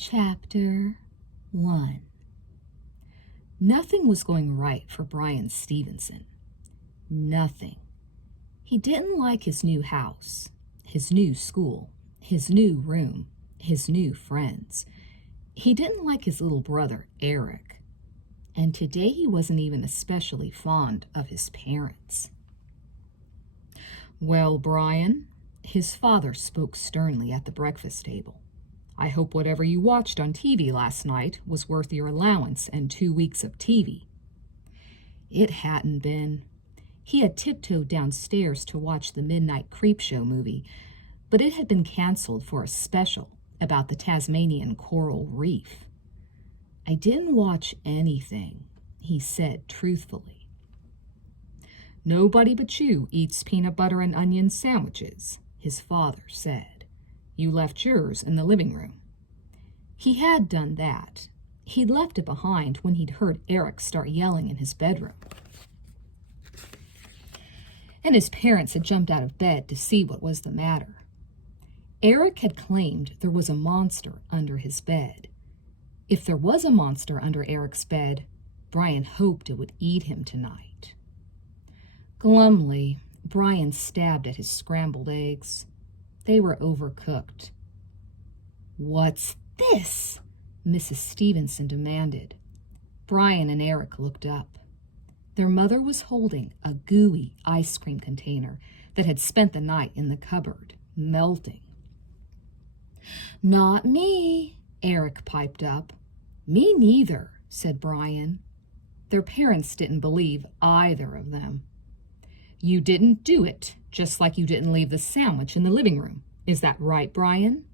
Chapter 1. Nothing was going right for Brian Stevenson. Nothing. He didn't like his new house, his new school, his new room, his new friends. He didn't like his little brother, Eric. And today he wasn't even especially fond of his parents. "Well, Brian," his father spoke sternly at the breakfast table, "I hope whatever you watched on TV last night was worth your allowance and 2 weeks of TV." It hadn't been. He had tiptoed downstairs to watch the Midnight Creepshow movie, but it had been canceled for a special about the Tasmanian coral reef. "I didn't watch anything," he said truthfully. "Nobody but you eats peanut butter and onion sandwiches," his father said. "You left yours in the living room." He had done that. He'd left it behind when he'd heard Eric start yelling in his bedroom. And his parents had jumped out of bed to see what was the matter. Eric had claimed there was a monster under his bed. If there was a monster under Eric's bed, Brian hoped it would eat him tonight. Glumly, Brian stabbed at his scrambled eggs. They were overcooked. "What's this?" Mrs. Stevenson demanded. Brian and Eric looked up. Their mother was holding a gooey ice cream container that had spent the night in the cupboard, melting. "Not me," Eric piped up. "Me neither," said Brian. Their parents didn't believe either of them. "You didn't do it, just like you didn't leave the sandwich in the living room. Is that right, Brian?"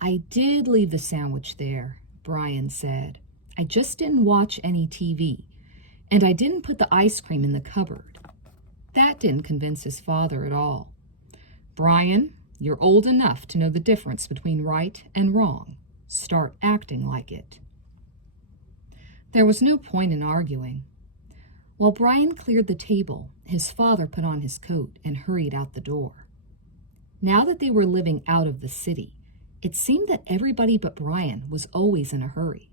"I did leave the sandwich there," Brian said. "I just didn't watch any TV. And I didn't put the ice cream in the cupboard." That didn't convince his father at all. "Brian, you're old enough to know the difference between right and wrong. Start acting like it." There was no point in arguing. While Brian cleared the table, his father put on his coat and hurried out the door. Now that they were living out of the city, it seemed that everybody but Brian was always in a hurry.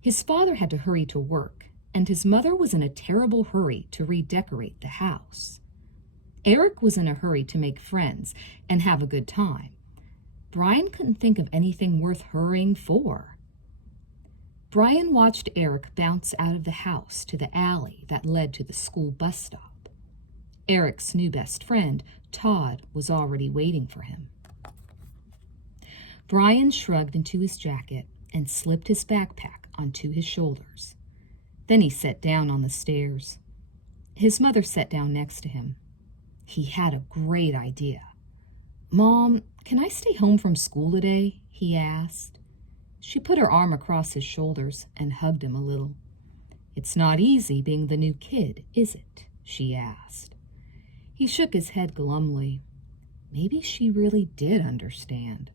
His father had to hurry to work, and his mother was in a terrible hurry to redecorate the house. Eric was in a hurry to make friends and have a good time. Brian couldn't think of anything worth hurrying for. Brian watched Eric bounce out of the house to the alley that led to the school bus stop. Eric's new best friend, Todd, was already waiting for him. Brian shrugged into his jacket and slipped his backpack onto his shoulders. Then he sat down on the stairs. His mother sat down next to him. He had a great idea. "Mom, can I stay home from school today?" he asked. She put her arm across his shoulders and hugged him a little. "It's not easy being the new kid, is it?" she asked. He shook his head glumly. Maybe she really did understand.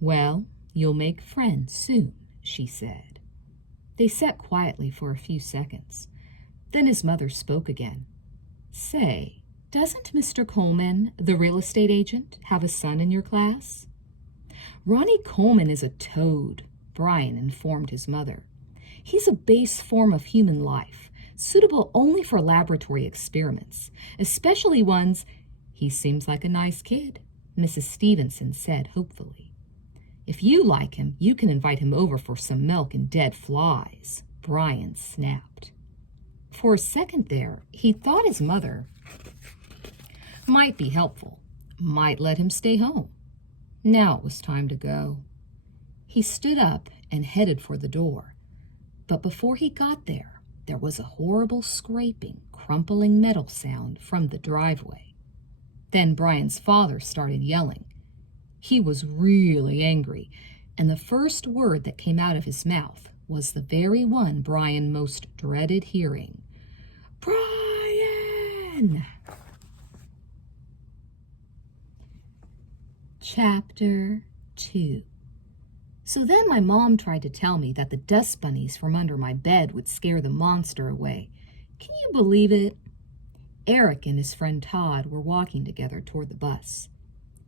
"Well, you'll make friends soon," she said. They sat quietly for a few seconds. Then his mother spoke again. "Say, doesn't Mr. Coleman, the real estate agent, have a son in your class?" "Ronnie Coleman is a toad," Brian informed his mother. "He's a base form of human life, suitable only for laboratory experiments, especially ones—" "He seems like a nice kid," Mrs. Stevenson said hopefully. "If you like him, you can invite him over for some milk and dead flies," Brian snapped. For a second there, he thought his mother might be helpful, might let him stay home. Now it was time to go. He stood up and headed for the door. But before he got there, there was a horrible scraping, crumpling metal sound from the driveway. Then Brian's father started yelling. He was really angry, and the first word that came out of his mouth was the very one Brian most dreaded hearing. "Brian!" Chapter 2. So then my mom tried to tell me that the dust bunnies from under my bed would scare the monster away. Can you believe it? Eric and his friend Todd were walking together toward the bus.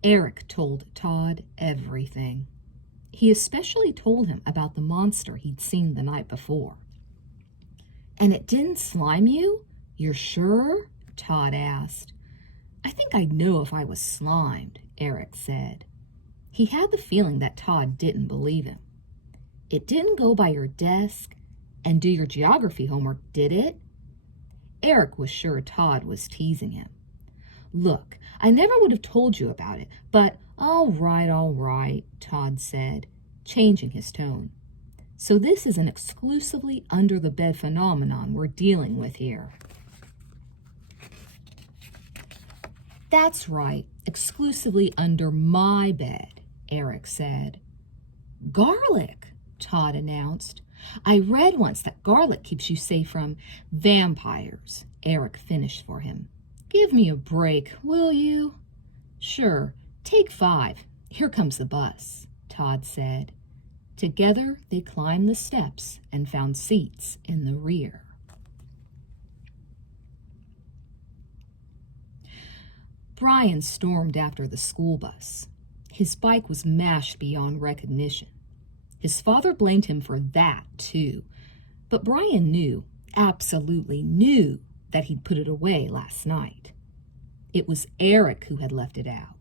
Eric told Todd everything. He especially told him about the monster he'd seen the night before. "And it didn't slime you? You're sure?" Todd asked. "I think I'd know if I was slimed," Eric said. He had the feeling that Todd didn't believe him. "It didn't go by your desk and do your geography homework, did it?" Eric was sure Todd was teasing him. "Look, I never would have told you about it, but all right, Todd said, changing his tone. "So this is an exclusively under-the-bed phenomenon we're dealing with here." "That's right, exclusively under my bed," Eric said. "Garlic," Todd announced. "I read once that garlic keeps you safe from vampires," Eric finished for him. "Give me a break, will you?" "Sure, take 5. Here comes the bus," Todd said. Together they climbed the steps and found seats in the rear. Brian stormed after the school bus. His bike was mashed beyond recognition. His father blamed him for that, too. But Brian knew, absolutely knew, that he'd put it away last night. It was Eric who had left it out.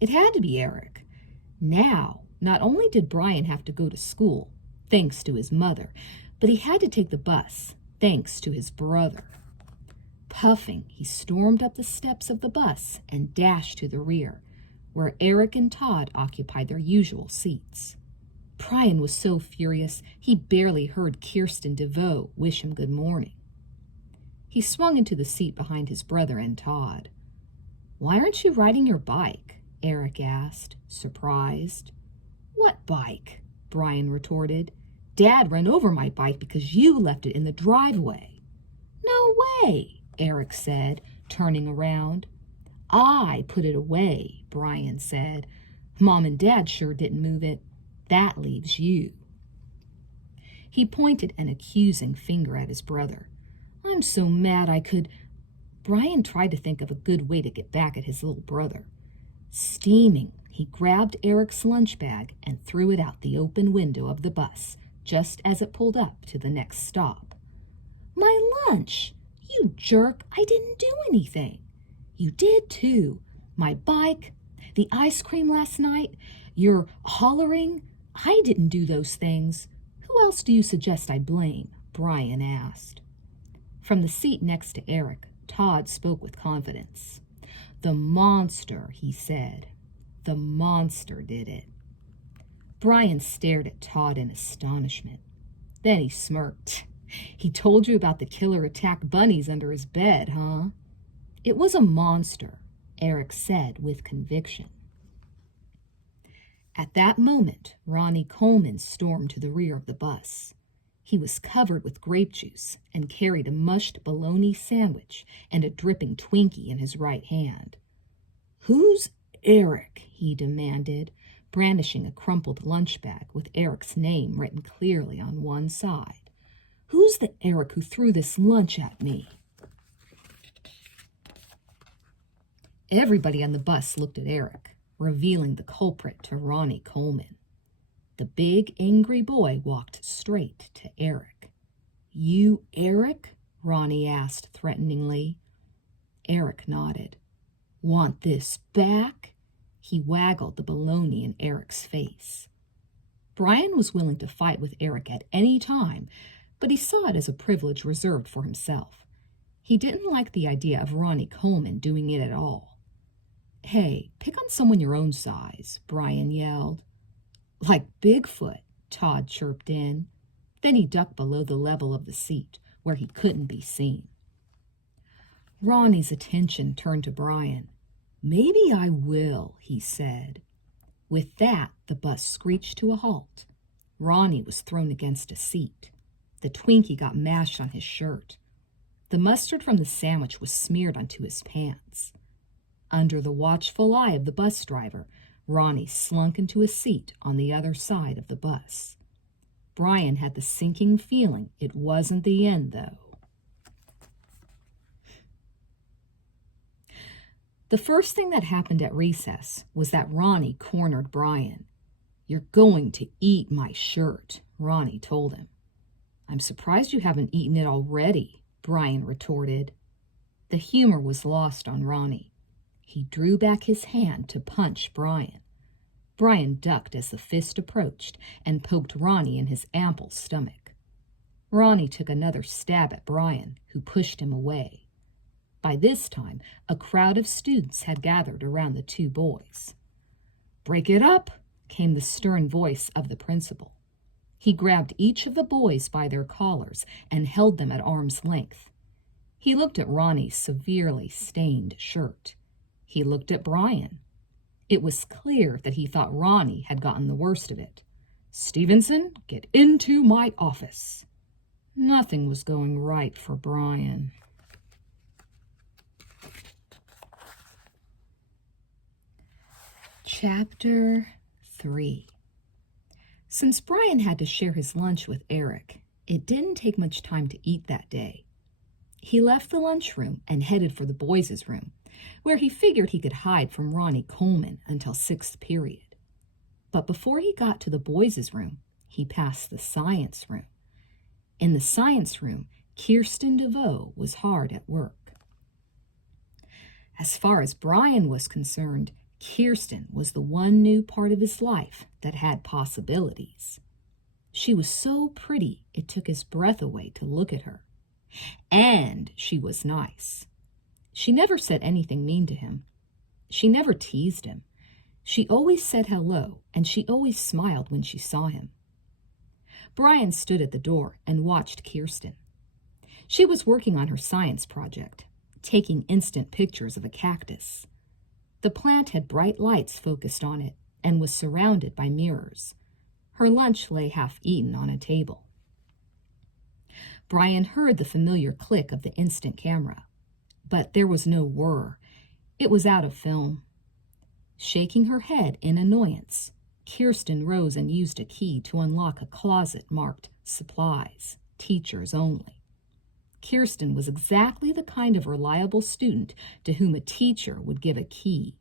It had to be Eric. Now, not only did Brian have to go to school, thanks to his mother, but he had to take the bus, thanks to his brother. Puffing, he stormed up the steps of the bus and dashed to the rear, where Eric and Todd occupied their usual seats. Brian was so furious he barely heard Kirsten DeVoe wish him good morning. He swung into the seat behind his brother and Todd. "Why aren't you riding your bike?" Eric asked, surprised. "What bike?" Brian retorted. "Dad ran over my bike because you left it in the driveway." "No way," Eric said, turning around. "I put it away," Brian said. "Mom and Dad sure didn't move it. That leaves you." He pointed an accusing finger at his brother. "I'm so mad I could—" Brian tried to think of a good way to get back at his little brother. Steaming, he grabbed Eric's lunch bag and threw it out the open window of the bus just as it pulled up to the next stop. "My lunch! You jerk! I didn't do anything." "You did too. My bike, the ice cream last night, your hollering. I didn't do those things. Who else do you suggest I blame?" Brian asked. From the seat next to Eric, Todd spoke with confidence. "The monster," he said. "The monster did it." Brian stared at Todd in astonishment. Then he smirked. "He told you about the killer attack bunnies under his bed, huh?" "It was a monster," Eric said with conviction. At that moment, Ronnie Coleman stormed to the rear of the bus. He was covered with grape juice and carried a mushed bologna sandwich and a dripping Twinkie in his right hand. "Who's Eric?" he demanded, brandishing a crumpled lunch bag with Eric's name written clearly on one side. "Who's the Eric who threw this lunch at me?" Everybody on the bus looked at Eric, revealing the culprit to Ronnie Coleman. The big, angry boy walked straight to Eric. "You Eric?" Ronnie asked threateningly. Eric nodded. "Want this back?" He waggled the bologna in Eric's face. Brian was willing to fight with Eric at any time, but he saw it as a privilege reserved for himself. He didn't like the idea of Ronnie Coleman doing it at all. "Hey, pick on someone your own size," Brian yelled. "Like Bigfoot," Todd chirped in. Then he ducked below the level of the seat, where he couldn't be seen. Ronnie's attention turned to Brian. "Maybe I will," he said. With that, the bus screeched to a halt. Ronnie was thrown against a seat. The Twinkie got mashed on his shirt. The mustard from the sandwich was smeared onto his pants. Under the watchful eye of the bus driver, Ronnie slunk into a seat on the other side of the bus. Brian had the sinking feeling it wasn't the end, though. The first thing that happened at recess was that Ronnie cornered Brian. "You're going to eat my shirt," Ronnie told him. "I'm surprised you haven't eaten it already," Brian retorted. The humor was lost on Ronnie. He drew back his hand to punch Brian. Brian ducked as the fist approached and poked Ronnie in his ample stomach. Ronnie took another stab at Brian, who pushed him away. By this time, a crowd of students had gathered around the two boys. "Break it up," came the stern voice of the principal. He grabbed each of the boys by their collars and held them at arm's length. He looked at Ronnie's severely stained shirt. He looked at Brian. It was clear that he thought Ronnie had gotten the worst of it. "Stevenson, get into my office." Nothing was going right for Brian. Chapter 3. Since Brian had to share his lunch with Eric, it didn't take much time to eat that day. He left the lunchroom and headed for the boys' room, where he figured he could hide from Ronnie Coleman until sixth period. But before he got to the boys' room, he passed the science room. In the science room, Kirsten DeVoe was hard at work. As far as Brian was concerned, Kirsten was the one new part of his life that had possibilities. She was so pretty it took his breath away to look at her. And she was nice. She never said anything mean to him. She never teased him. She always said hello, and she always smiled when she saw him. Brian stood at the door and watched Kirsten. She was working on her science project, taking instant pictures of a cactus. The plant had bright lights focused on it and was surrounded by mirrors. Her lunch lay half-eaten on a table. Brian heard the familiar click of the instant camera, but there was no whir. It was out of film. Shaking her head in annoyance, Kirsten rose and used a key to unlock a closet marked "Supplies, Teachers Only." Kirsten was exactly the kind of reliable student to whom a teacher would give a key.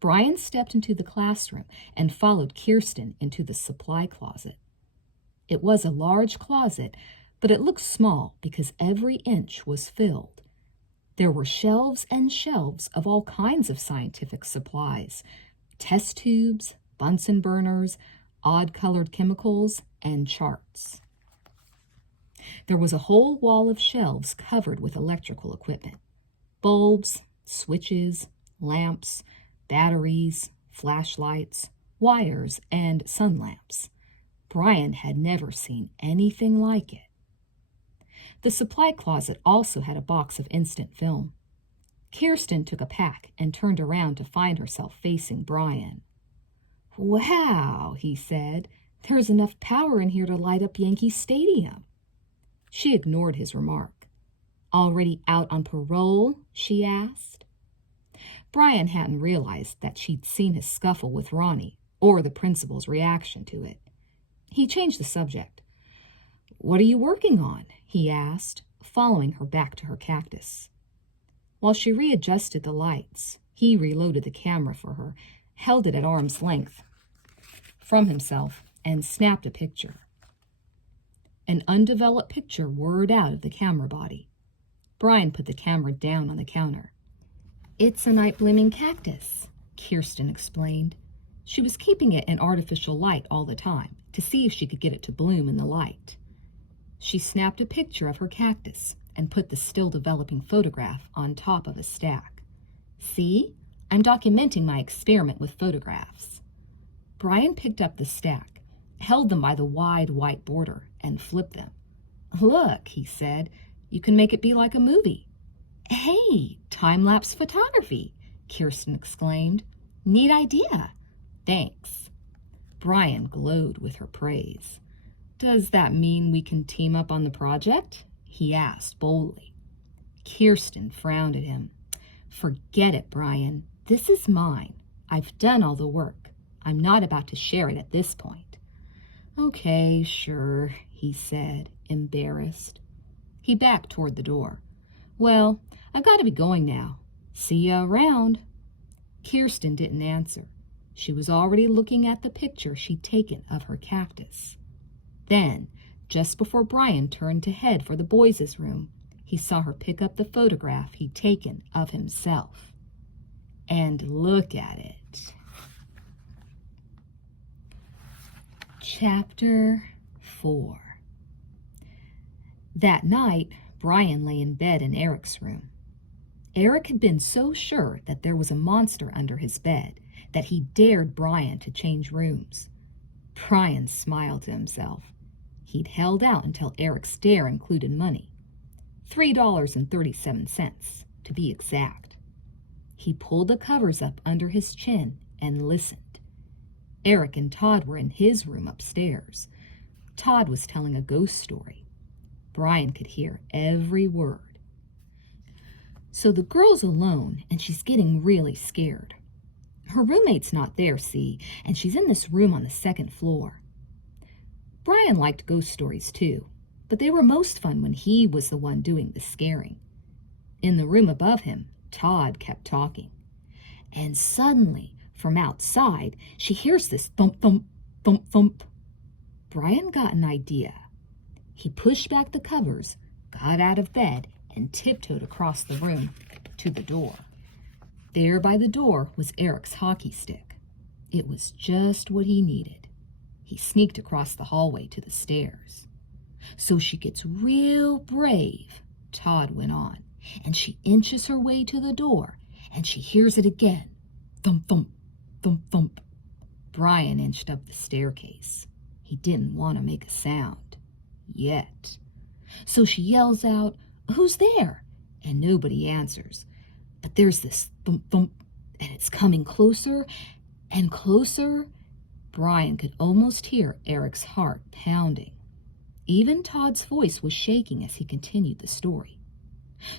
Brian stepped into the classroom and followed Kirsten into the supply closet. It was a large closet, but it looked small because every inch was filled. There were shelves and shelves of all kinds of scientific supplies: test tubes, Bunsen burners, odd-colored chemicals, and charts. There was a whole wall of shelves covered with electrical equipment: bulbs, switches, lamps, batteries, flashlights, wires, and sun lamps. Brian had never seen anything like it. The supply closet also had a box of instant film. Kirsten took a pack and turned around to find herself facing Brian. "Wow," he said, "there's enough power in here to light up Yankee Stadium." She ignored his remark. "Already out on parole?" she asked. Brian hadn't realized that she'd seen his scuffle with Ronnie or the principal's reaction to it. He changed the subject. "What are you working on?" he asked, following her back to her cactus. While she readjusted the lights, he reloaded the camera for her, held it at arm's length from himself, and snapped a picture. An undeveloped picture whirred out of the camera body. Brian put the camera down on the counter. "It's a night-blooming cactus," Kirsten explained. She was keeping it in artificial light all the time to see if she could get it to bloom in the light. She snapped a picture of her cactus and put the still-developing photograph on top of a stack. "See? I'm documenting my experiment with photographs." Brian picked up the stack, held them by the wide white border, and flipped them. "Look," he said, "you can make it be like a movie." "Hey, time-lapse photography!" Kirsten exclaimed. "Neat idea." "Thanks." Brian glowed with her praise. "Does that mean we can team up on the project?" he asked boldly. Kirsten frowned at him. "Forget it, Brian. This is mine. I've done all the work. I'm not about to share it at this point." "Okay, sure," he said, embarrassed. He backed toward the door. "Well, I've got to be going now. See ya around." Kirsten didn't answer. She was already looking at the picture she'd taken of her cactus. Then, just before Brian turned to head for the boys' room, he saw her pick up the photograph he'd taken of himself. And look at it. Chapter 4. That night, Brian lay in bed in Eric's room. Eric had been so sure that there was a monster under his bed that he dared Brian to change rooms. Brian smiled to himself. He'd held out until Eric's dare included money. $3.37, to be exact. He pulled the covers up under his chin and listened. Eric and Todd were in his room upstairs. Todd was telling a ghost story. Brian could hear every word. So the girl's alone, and she's getting really scared. Her roommate's not there, see, and she's in this room on the second floor. Brian liked ghost stories too, but they were most fun when he was the one doing the scaring. In the room above him, Todd kept talking. And suddenly, from outside, she hears this thump, thump, thump, thump. Brian got an idea. He pushed back the covers, got out of bed, and tiptoed across the room to the door. There by the door was Eric's hockey stick. It was just what he needed. He sneaked across the hallway to the stairs. So she gets real brave, Todd went on, and she inches her way to the door, and she hears it again. Thump, thump, thump, thump. Brian inched up the staircase. He didn't want to make a sound. Yet. So she yells out, "Who's there?" And nobody answers. But there's this thump, thump, and it's coming closer and closer. Brian could almost hear Eric's heart pounding. Even Todd's voice was shaking as he continued the story.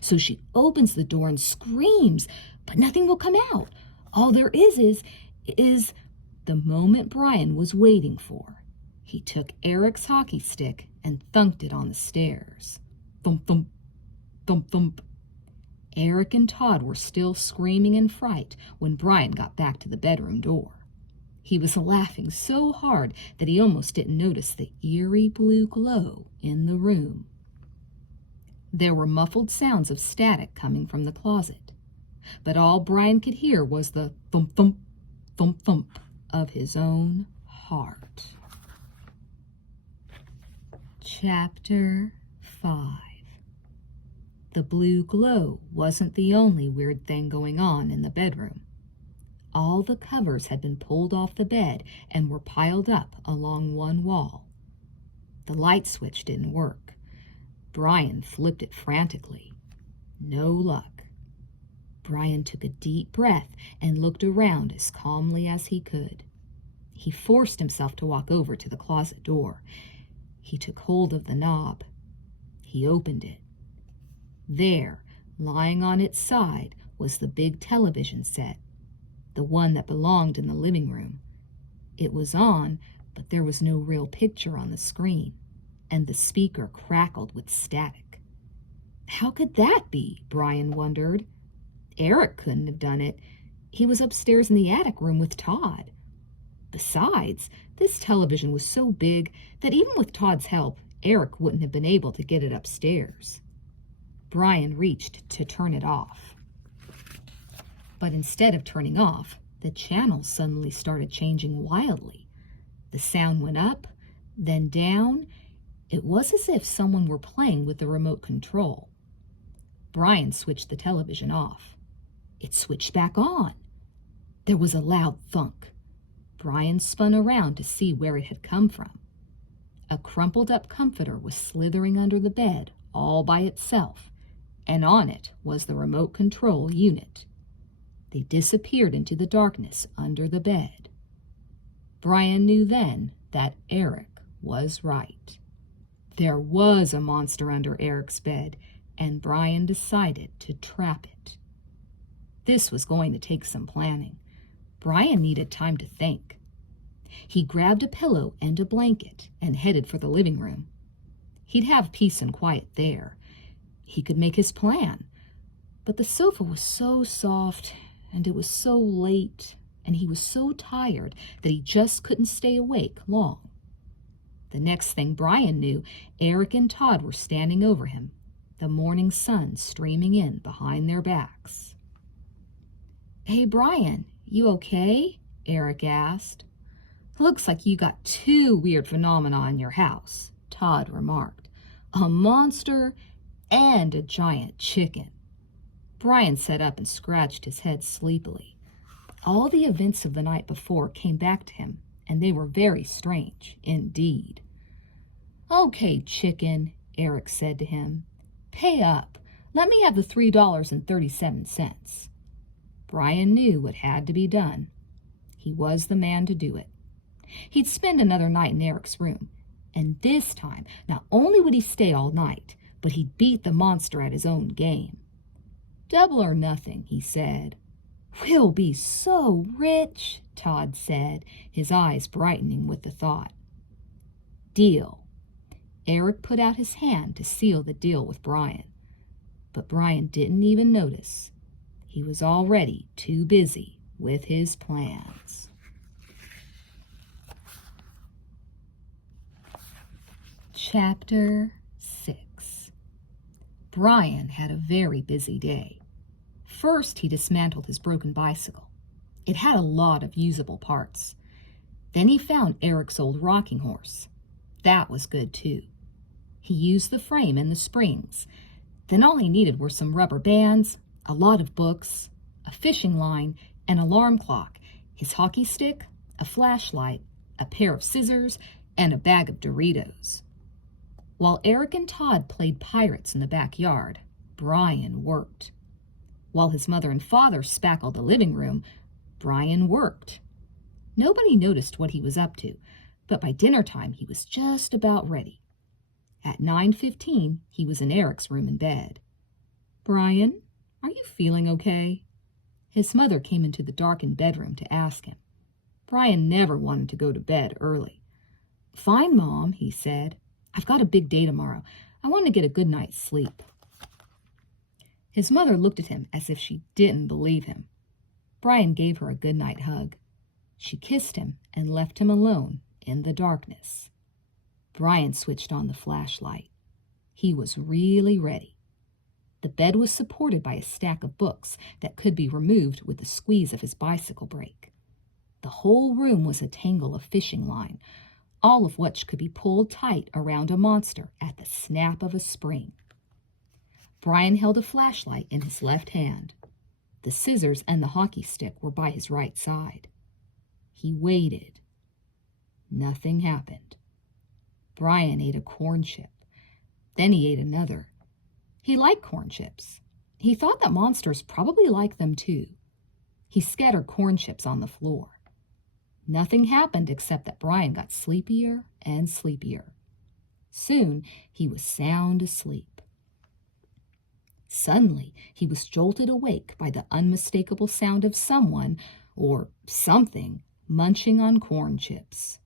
So she opens the door and screams, but nothing will come out. All there is the moment Brian was waiting for. He took Eric's hockey stick and thunked it on the stairs. Thump, thump, thump, thump. Eric and Todd were still screaming in fright when Brian got back to the bedroom door. He was laughing so hard that he almost didn't notice the eerie blue glow in the room. There were muffled sounds of static coming from the closet, but all Brian could hear was the thump, thump, thump, thump of his own heart. Chapter 5. The blue glow wasn't the only weird thing going on in the bedroom. All the covers had been pulled off the bed and were piled up along one wall. The light switch didn't work. Brian flipped it frantically. No luck. Brian took a deep breath and looked around as calmly as he could. He forced himself to walk over to the closet door. He took hold of the knob. He opened it. There, lying on its side, was the big television set, the one that belonged in the living room. It was on, but there was no real picture on the screen, and the speaker crackled with static. How could that be? Brian wondered. Eric couldn't have done it. He was upstairs in the attic room with Todd. Besides, this television was so big that even with Todd's help, Eric wouldn't have been able to get it upstairs. Brian reached to turn it off. But instead of turning off, the channel suddenly started changing wildly. The sound went up, then down. It was as if someone were playing with the remote control. Brian switched the television off. It switched back on. There was a loud thunk. Brian spun around to see where it had come from. A crumpled up comforter was slithering under the bed all by itself, and on it was the remote control unit. They disappeared into the darkness under the bed. Brian knew then that Eric was right. There was a monster under Eric's bed, and Brian decided to trap it. This was going to take some planning. Brian needed time to think. He grabbed a pillow and a blanket and headed for the living room. He'd have peace and quiet there. He could make his plan. But the sofa was so soft, and it was so late, and he was so tired that he just couldn't stay awake long. The next thing Brian knew, Eric and Todd were standing over him, the morning sun streaming in behind their backs. "Hey, Brian, you okay?" Eric asked. "Looks like you got two weird phenomena in your house," Todd remarked. "A monster and a giant chicken." Brian sat up and scratched his head sleepily. All the events of the night before came back to him, and they were very strange indeed. "Okay, chicken," Eric said to him. "Pay up. Let me have the $3.37. Brian knew what had to be done. He was the man to do it. He'd spend another night in Eric's room, and this time not only would he stay all night, but he'd beat the monster at his own game. "Double or nothing," he said. "We'll be so rich," Todd said, his eyes brightening with the thought. "Deal." Eric put out his hand to seal the deal with Brian, but Brian didn't even notice. He was already too busy with his plans. Chapter 6. Brian had a very busy day. First, he dismantled his broken bicycle. It had a lot of usable parts. Then he found Eric's old rocking horse. That was good too. He used the frame and the springs. Then all he needed were some rubber bands, a lot of books, a fishing line, an alarm clock, his hockey stick, a flashlight, a pair of scissors, and a bag of Doritos. While Eric and Todd played pirates in the backyard, Brian worked. While his mother and father spackled the living room, Brian worked. Nobody noticed what he was up to, but by dinner time he was just about ready. At 9:15, he was in Eric's room in bed. "Brian, are you feeling okay?" His mother came into the darkened bedroom to ask him. Brian never wanted to go to bed early. "Fine, Mom," he said. "I've got a big day tomorrow. I want to get a good night's sleep." His mother looked at him as if she didn't believe him. Brian gave her a goodnight hug. She kissed him and left him alone in the darkness. Brian switched on the flashlight. He was really ready. The bed was supported by a stack of books that could be removed with the squeeze of his bicycle brake. The whole room was a tangle of fishing line, all of which could be pulled tight around a monster at the snap of a spring. Brian held a flashlight in his left hand. The scissors and the hockey stick were by his right side. He waited. Nothing happened. Brian ate a corn chip. Then he ate another. He liked corn chips. He thought that monsters probably liked them too. He scattered corn chips on the floor. Nothing happened except that Brian got sleepier and sleepier. Soon he was sound asleep. Suddenly he was jolted awake by the unmistakable sound of someone, or something, munching on corn chips.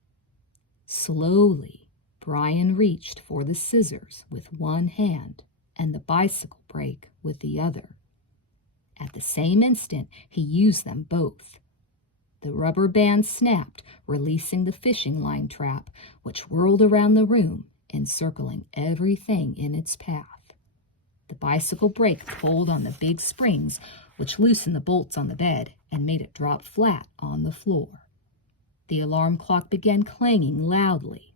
Slowly, Brian reached for the scissors with one hand and the bicycle brake with the other. At the same instant, he used them both. The rubber band snapped, releasing the fishing line trap, which whirled around the room, encircling everything in its path. The bicycle brake pulled on the big springs, which loosened the bolts on the bed and made it drop flat on the floor. The alarm clock began clanging loudly.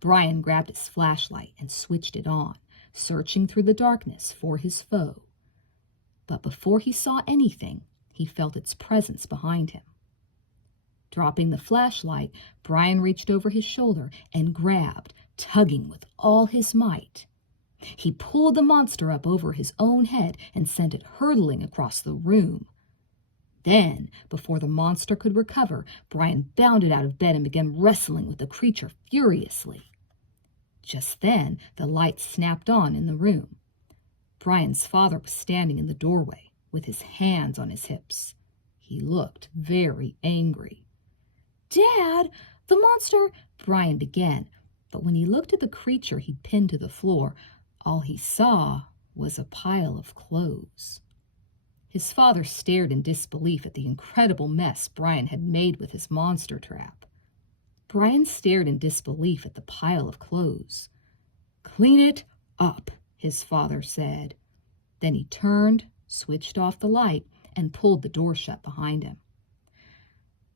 Brian grabbed his flashlight and switched it on, searching through the darkness for his foe. But before he saw anything, he felt its presence behind him. Dropping the flashlight, Brian reached over his shoulder and grabbed, tugging with all his might. He pulled the monster up over his own head and sent it hurtling across the room. Then, before the monster could recover, Brian bounded out of bed and began wrestling with the creature furiously. Just then, the lights snapped on in the room. Brian's father was standing in the doorway with his hands on his hips. He looked very angry. "Dad, the monster," Brian began, but when he looked at the creature he'd pinned to the floor, all he saw was a pile of clothes. His father stared in disbelief at the incredible mess Brian had made with his monster trap. Brian stared in disbelief at the pile of clothes. "Clean it up," his father said. Then he turned, switched off the light, and pulled the door shut behind him.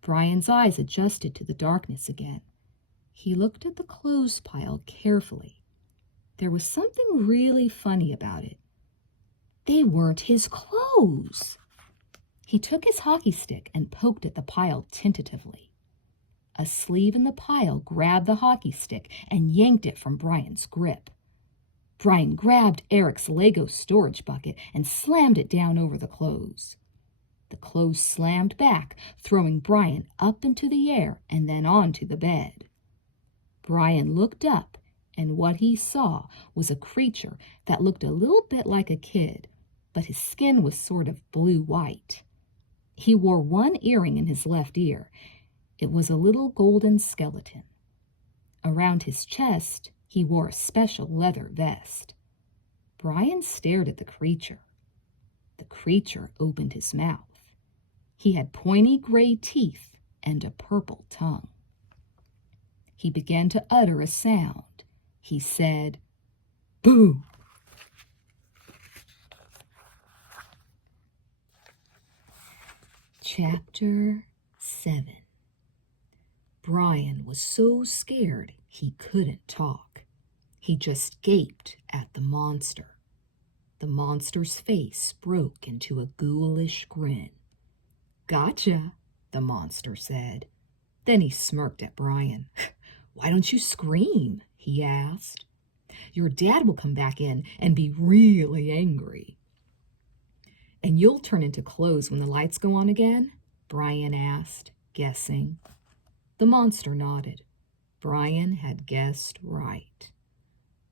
Brian's eyes adjusted to the darkness again. He looked at the clothes pile carefully. There was something really funny about it. They weren't his clothes. He took his hockey stick and poked at the pile tentatively. A sleeve in the pile grabbed the hockey stick and yanked it from Brian's grip. Brian grabbed Eric's Lego storage bucket and slammed it down over the clothes. The clothes slammed back, throwing Brian up into the air and then onto the bed. Brian looked up, and what he saw was a creature that looked a little bit like a kid, but his skin was sort of blue-white. He wore one earring in his left ear. It was a little golden skeleton. Around his chest, he wore a special leather vest. Brian stared at the creature. The creature opened his mouth. He had pointy gray teeth and a purple tongue. He began to utter a sound. He said, "Boo!" Chapter 7. Brian was so scared he couldn't talk. He just gaped at the monster. The monster's face broke into a ghoulish grin. "Gotcha," the monster said. Then he smirked at Brian. "Why don't you scream?" he asked. "Your dad will come back in and be really angry." "And you'll turn into clothes when the lights go on again?" Brian asked, guessing. The monster nodded. Brian had guessed right.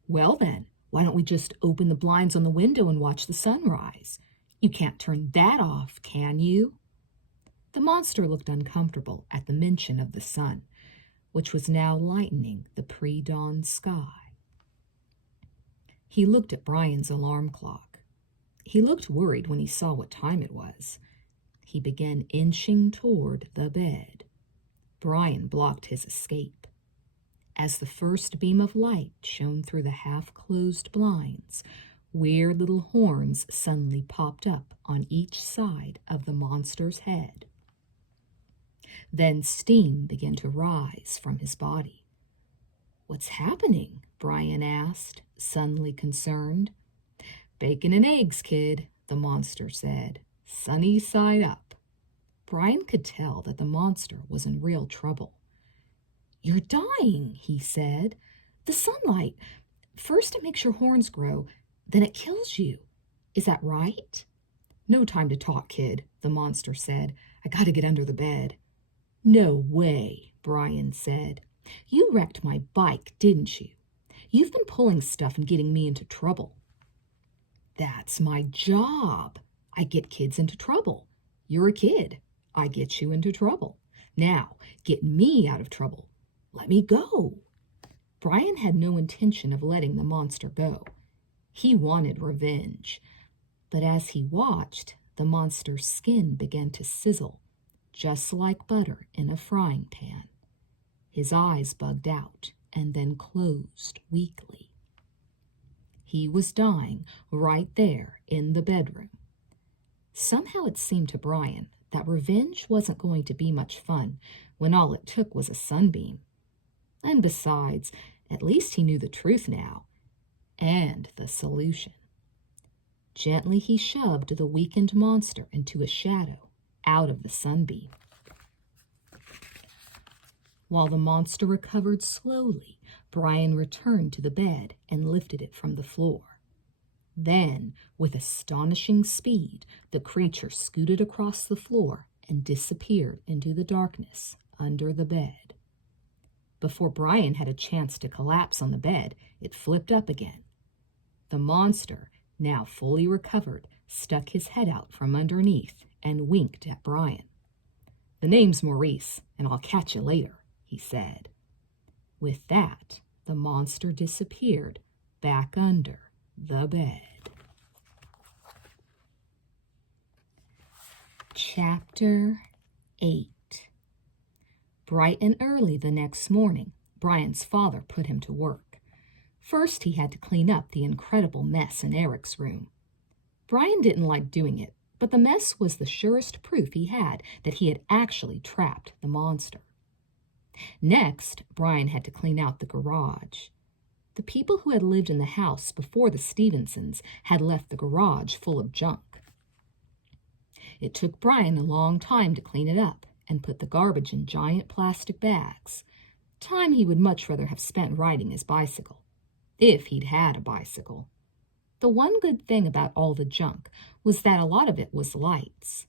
"Well then, why don't we just open the blinds on the window and watch the sunrise? You can't turn that off, can you?" The monster looked uncomfortable at the mention of the sun, which was now lightening the pre-dawn sky. He looked at Brian's alarm clock. He looked worried when he saw what time it was. He began inching toward the bed. Brian blocked his escape. As the first beam of light shone through the half-closed blinds, weird little horns suddenly popped up on each side of the monster's head. Then steam began to rise from his body. "What's happening?" Brian asked, suddenly concerned. "Bacon and eggs, kid," the monster said. "Sunny side up." Brian could tell that the monster was in real trouble. "You're dying," he said. "The sunlight. First it makes your horns grow, then it kills you. Is that right?" "No time to talk, kid," the monster said. "I gotta get under the bed." "No way," Brian said. "You wrecked my bike, didn't you? You've been pulling stuff and getting me into trouble." "That's my job. I get kids into trouble. You're a kid. I get you into trouble. Now, get me out of trouble. Let me go." Brian had no intention of letting the monster go. He wanted revenge. But as he watched, the monster's skin began to sizzle, just like butter in a frying pan. His eyes bugged out and then closed weakly. He was dying right there in the bedroom. Somehow it seemed to Brian that revenge wasn't going to be much fun when all it took was a sunbeam. And besides, at least he knew the truth now, and the solution. Gently he shoved the weakened monster into a shadow out of the sunbeam. While the monster recovered slowly, Brian returned to the bed and lifted it from the floor. Then, with astonishing speed, the creature scooted across the floor and disappeared into the darkness under the bed. Before Brian had a chance to collapse on the bed, it flipped up again. The monster, now fully recovered, stuck his head out from underneath and winked at Brian. "The name's Maurice, and I'll catch you later," he said. With that, the monster disappeared back under the bed. Chapter 8. Bright and early the next morning, Brian's father put him to work. First, he had to clean up the incredible mess in Eric's room. Brian didn't like doing it, but the mess was the surest proof he had that he had actually trapped the monster. Next, Brian had to clean out the garage. The people who had lived in the house before the Stevensons had left the garage full of junk. It took Brian a long time to clean it up and put the garbage in giant plastic bags, time he would much rather have spent riding his bicycle, if he'd had a bicycle. The one good thing about all the junk was that a lot of it was lights.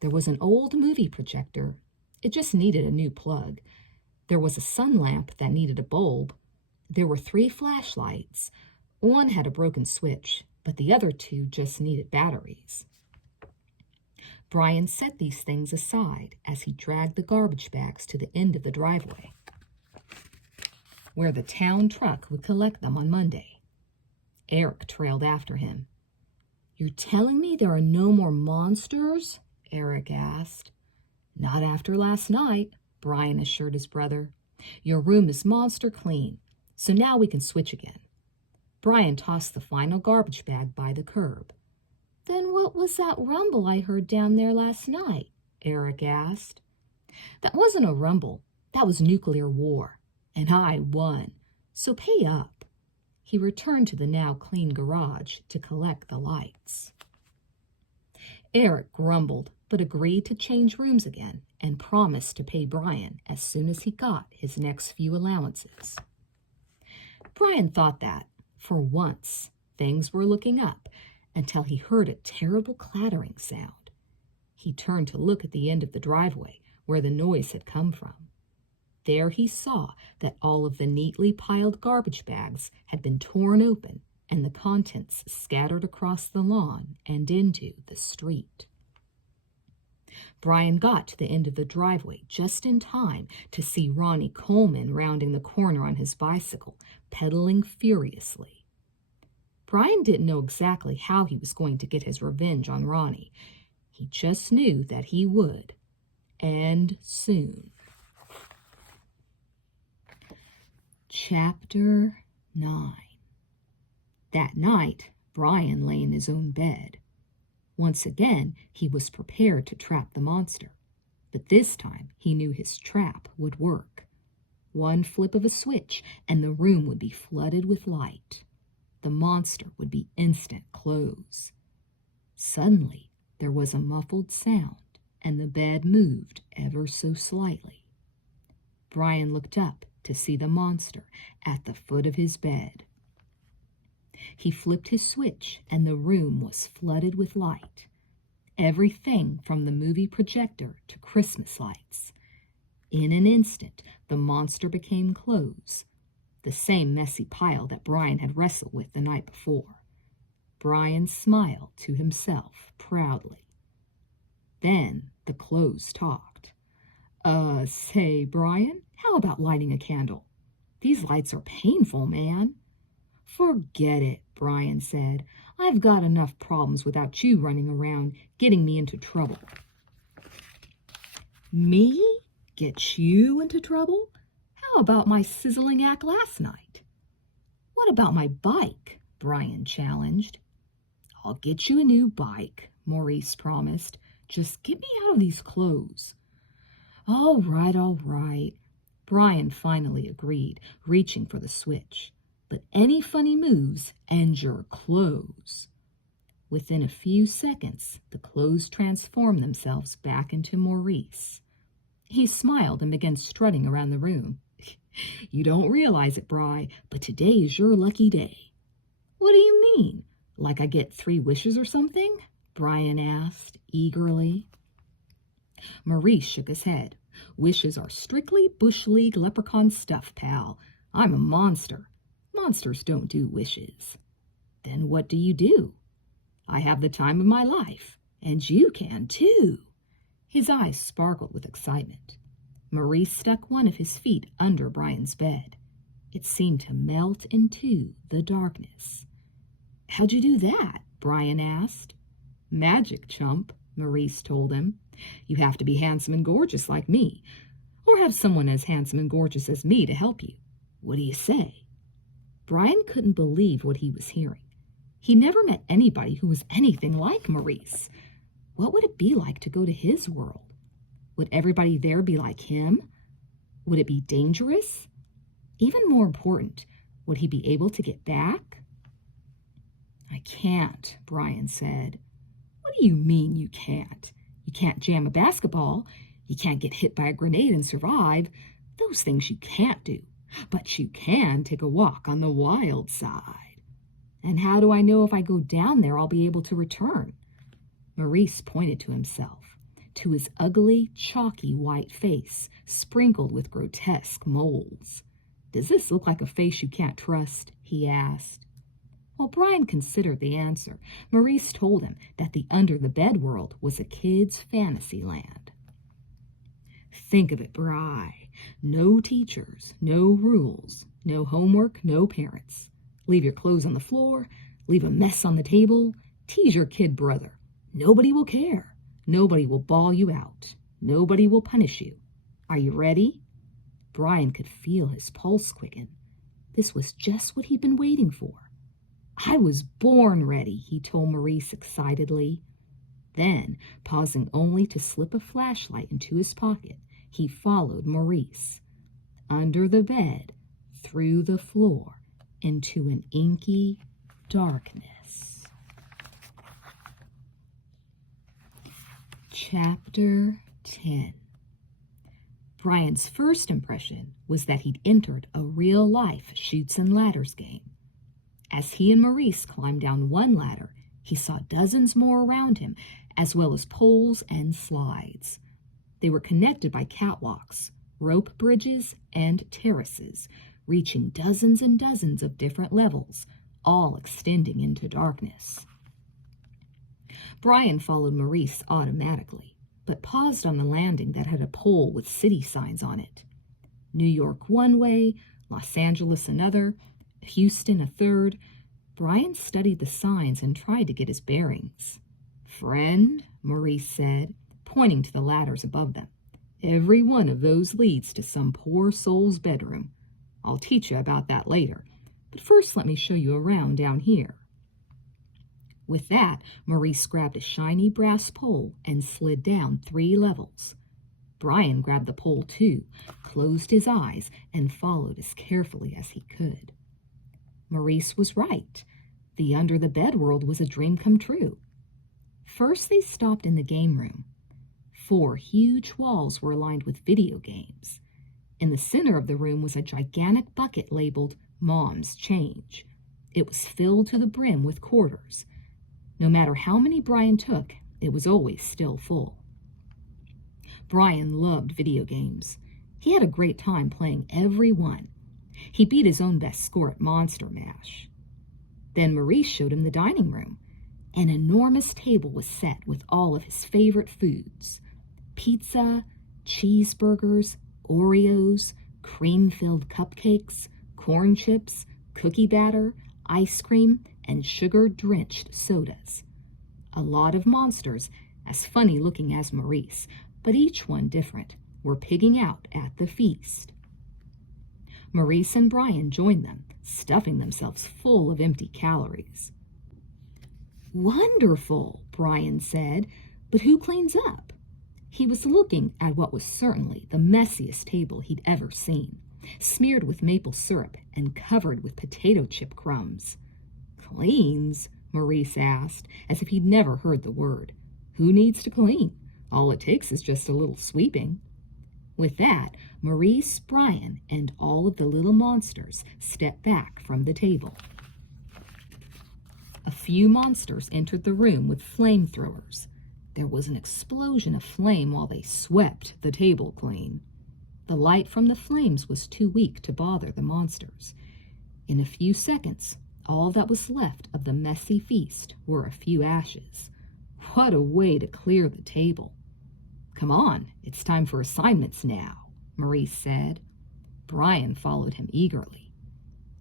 There was an old movie projector. It just needed a new plug. There was a sun lamp that needed a bulb. There were 3 flashlights. One had a broken switch, but the other 2 just needed batteries. Brian set these things aside as he dragged the garbage bags to the end of the driveway, where the town truck would collect them on Monday. Eric trailed after him. "You're telling me there are no more monsters?" Eric asked. "Not after last night," Brian assured his brother. "Your room is monster clean, so now we can switch again." Brian tossed the final garbage bag by the curb. "Then what was that rumble I heard down there last night?" Eric asked. "That wasn't a rumble. That was nuclear war. And I won. So pay up." He returned to the now clean garage to collect the lights. Eric grumbled, but agreed to change rooms again and promised to pay Brian as soon as he got his next few allowances. Brian thought that, for once, things were looking up, until he heard a terrible clattering sound. He turned to look at the end of the driveway where the noise had come from. There he saw that all of the neatly piled garbage bags had been torn open and the contents scattered across the lawn and into the street. Brian got to the end of the driveway just in time to see Ronnie Coleman rounding the corner on his bicycle, pedaling furiously. Brian didn't know exactly how he was going to get his revenge on Ronnie. He just knew that he would, and soon. Chapter 9. That night, Brian lay in his own bed. Once again, he was prepared to trap the monster, but this time he knew his trap would work. One flip of a switch, and the room would be flooded with light. The monster would be instant close. Suddenly, there was a muffled sound, and the bed moved ever so slightly. Brian looked up to see the monster at the foot of his bed. He flipped his switch, and the room was flooded with light. Everything from the movie projector to Christmas lights. In an instant, the monster became close. The same messy pile that Brian had wrestled with the night before. Brian smiled to himself proudly. Then the clothes talked. Say, Brian, how about lighting a candle? These lights are painful, man." "Forget it," Brian said. "I've got enough problems without you running around getting me into trouble." "Me? Get you into trouble? How about my sizzling act last night?" "What about my bike?" Brian challenged. "I'll get you a new bike," Maurice promised. "Just get me out of these clothes." All right. Brian finally agreed, reaching for the switch. "But any funny moves and you're clothes." Within a few seconds, the clothes transformed themselves back into Maurice. He smiled and began strutting around the room. "You don't realize it, Bri, but today is your lucky day." "What do you mean? Like I get 3 wishes or something?" Brian asked eagerly. Maurice shook his head. "Wishes are strictly Bush League leprechaun stuff, pal. I'm a monster. Monsters don't do wishes." "Then what do you do?" "I have the time of my life, and you can too." His eyes sparkled with excitement. Maurice stuck one of his feet under Brian's bed. It seemed to melt into the darkness. "How'd you do that?" Brian asked. "Magic, chump," Maurice told him. You have to be handsome and gorgeous like me, or have someone as handsome and gorgeous as me to help you. What do you say?" Brian couldn't believe what he was hearing. He never met anybody who was anything like Maurice. What would it be like to go to his world? Would everybody there be like him? Would it be dangerous? Even more important, would he be able to get back? "I can't," Brian said. "What do you mean you can't? You can't jam a basketball. You can't get hit by a grenade and survive. Those things you can't do. But you can take a walk on the wild side. And how do I know if I go down there I'll be able to return?" Maurice pointed to himself, to his ugly, chalky white face, sprinkled with grotesque moles. "Does this look like a face you can't trust?" he asked. While Brian considered the answer, Maurice told him that the under-the-bed world was a kid's fantasy land. "Think of it, Bri. No teachers, no rules, no homework, no parents. Leave your clothes on the floor, leave a mess on the table, tease your kid brother. Nobody will care. Nobody will bawl you out. Nobody will punish you. Are you ready?" Brian could feel his pulse quicken. This was just what he'd been waiting for. "I was born ready," he told Maurice excitedly. Then, pausing only to slip a flashlight into his pocket, he followed Maurice. Under the bed, through the floor, into an inky darkness. Chapter 10. Brian's first impression was that he'd entered a real-life chutes and ladders game. As he and Maurice climbed down one ladder, he saw dozens more around him, as well as poles and slides. They were connected by catwalks, rope bridges, and terraces, reaching dozens and dozens of different levels, all extending into darkness. Brian followed Maurice automatically, but paused on the landing that had a pole with city signs on it. New York one way, Los Angeles another, Houston a third. Brian studied the signs and tried to get his bearings. "Friend," Maurice said, pointing to the ladders above them, "every one of those leads to some poor soul's bedroom. I'll teach you about that later, but first let me show you around down here." With that, Maurice grabbed a shiny brass pole and slid down 3 levels. Brian grabbed the pole too, closed his eyes, and followed as carefully as he could. Maurice was right. The under-the-bed world was a dream come true. First, they stopped in the game room. 4 huge walls were lined with video games. In the center of the room was a gigantic bucket labeled Mom's Change. It was filled to the brim with quarters. No matter how many Brian took, it was always still full. Brian loved video games. He had a great time playing every one. He beat his own best score at Monster Mash. Then Maurice showed him the dining room. An enormous table was set with all of his favorite foods: pizza, cheeseburgers, Oreos, cream-filled cupcakes, corn chips, cookie batter, ice cream, and sugar-drenched sodas. A lot of monsters, as funny-looking as Maurice, but each one different, were pigging out at the feast. Maurice and Brian joined them, stuffing themselves full of empty calories. "Wonderful," Brian said, "but who cleans up?" He was looking at what was certainly the messiest table he'd ever seen, smeared with maple syrup and covered with potato chip crumbs. "Cleans?" Maurice asked, as if he'd never heard the word. "Who needs to clean? All it takes is just a little sweeping." With that, Maurice, Brian, and all of the little monsters stepped back from the table. A few monsters entered the room with flamethrowers. There was an explosion of flame while they swept the table clean. The light from the flames was too weak to bother the monsters. In a few seconds, all that was left of the messy feast were a few ashes. What a way to clear the table. "Come on, it's time for assignments now," Maurice said. Brian followed him eagerly.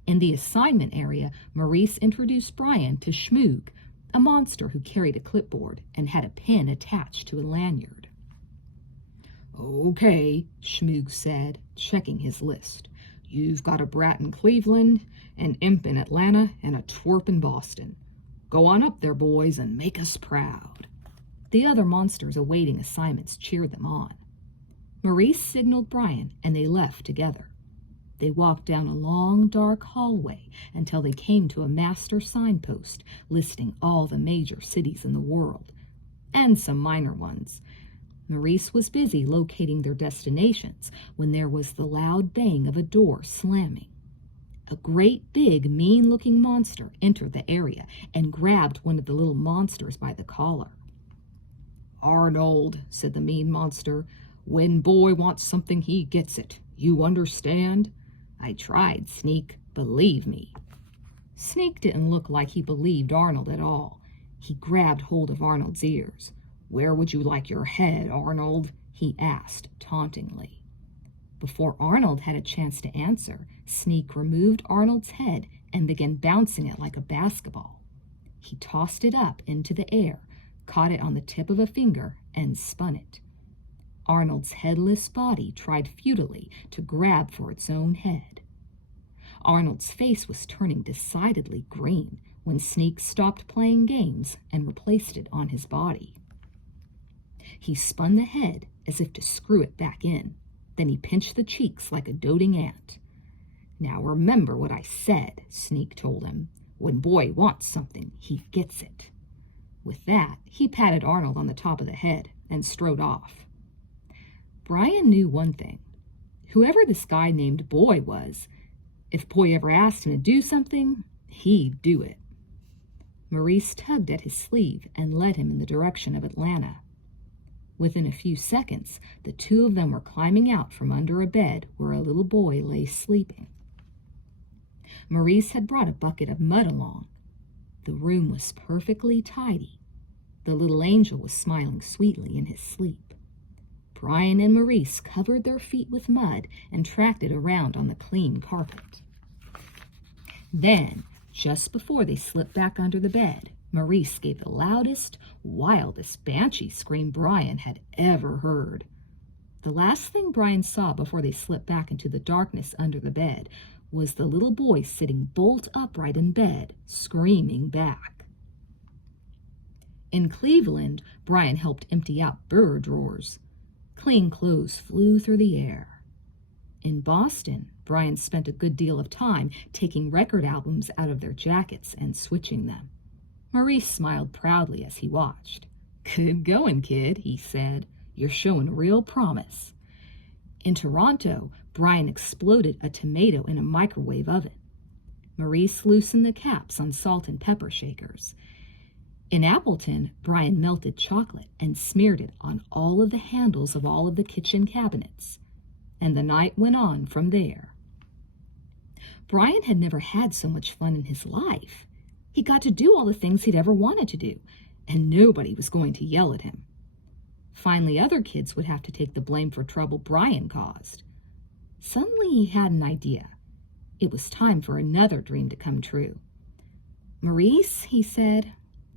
In the assignment area, Maurice introduced Brian to Schmoog, a monster who carried a clipboard and had a pen attached to a lanyard. Okay, Schmoog said, checking his list. You've got a brat in Cleveland, an imp in Atlanta, and a twerp in Boston. Go on up there, boys, and make us proud. The other monsters awaiting assignments cheered them on. Maurice signaled Brian, and they left together. They walked down a long, dark hallway until they came to a master signpost listing all the major cities in the world, and some minor ones. Maurice was busy locating their destinations when there was the loud bang of a door slamming. A great big, mean-looking monster entered the area and grabbed one of the little monsters by the collar. "Arnold," said the mean monster, "when boy wants something, he gets it. You understand? I tried, Sneak. Believe me." Sneak didn't look like he believed Arnold at all. He grabbed hold of Arnold's ears. "Where would you like your head, Arnold?" he asked tauntingly. Before Arnold had a chance to answer, Sneak removed Arnold's head and began bouncing it like a basketball. He tossed it up into the air, caught it on the tip of a finger, and spun it. Arnold's headless body tried futilely to grab for its own head. Arnold's face was turning decidedly green when Sneak stopped playing games and replaced it on his body. He spun the head as if to screw it back in. Then he pinched the cheeks like a doting ant. "Now remember what I said," Sneak told him. "When boy wants something, he gets it." With that, he patted Arnold on the top of the head and strode off. Brian knew one thing. Whoever this guy named Boy was, if Boy ever asked him to do something, he'd do it. Maurice tugged at his sleeve and led him in the direction of Atlanta. Within a few seconds, the two of them were climbing out from under a bed where a little boy lay sleeping. Maurice had brought a bucket of mud along. The room was perfectly tidy. The little angel was smiling sweetly in his sleep. Brian and Maurice covered their feet with mud and tracked it around on the clean carpet. Then, just before they slipped back under the bed, Maurice gave the loudest, wildest banshee scream Brian had ever heard. The last thing Brian saw before they slipped back into the darkness under the bed was the little boy sitting bolt upright in bed, screaming back. In Cleveland, Brian helped empty out bureau drawers. Clean clothes flew through the air. In Boston, Brian spent a good deal of time taking record albums out of their jackets and switching them. Maurice smiled proudly as he watched. "Good going, kid," he said. "You're showing real promise." In Toronto, Brian exploded a tomato in a microwave oven. Maurice loosened the caps on salt and pepper shakers. In Appleton, Brian melted chocolate and smeared it on all of the handles of all of the kitchen cabinets. And the night went on from there. Brian had never had so much fun in his life. He got to do all the things he'd ever wanted to do, and nobody was going to yell at him. Finally, other kids would have to take the blame for trouble Brian caused. Suddenly, he had an idea. It was time for another dream to come true. "Maurice," he said,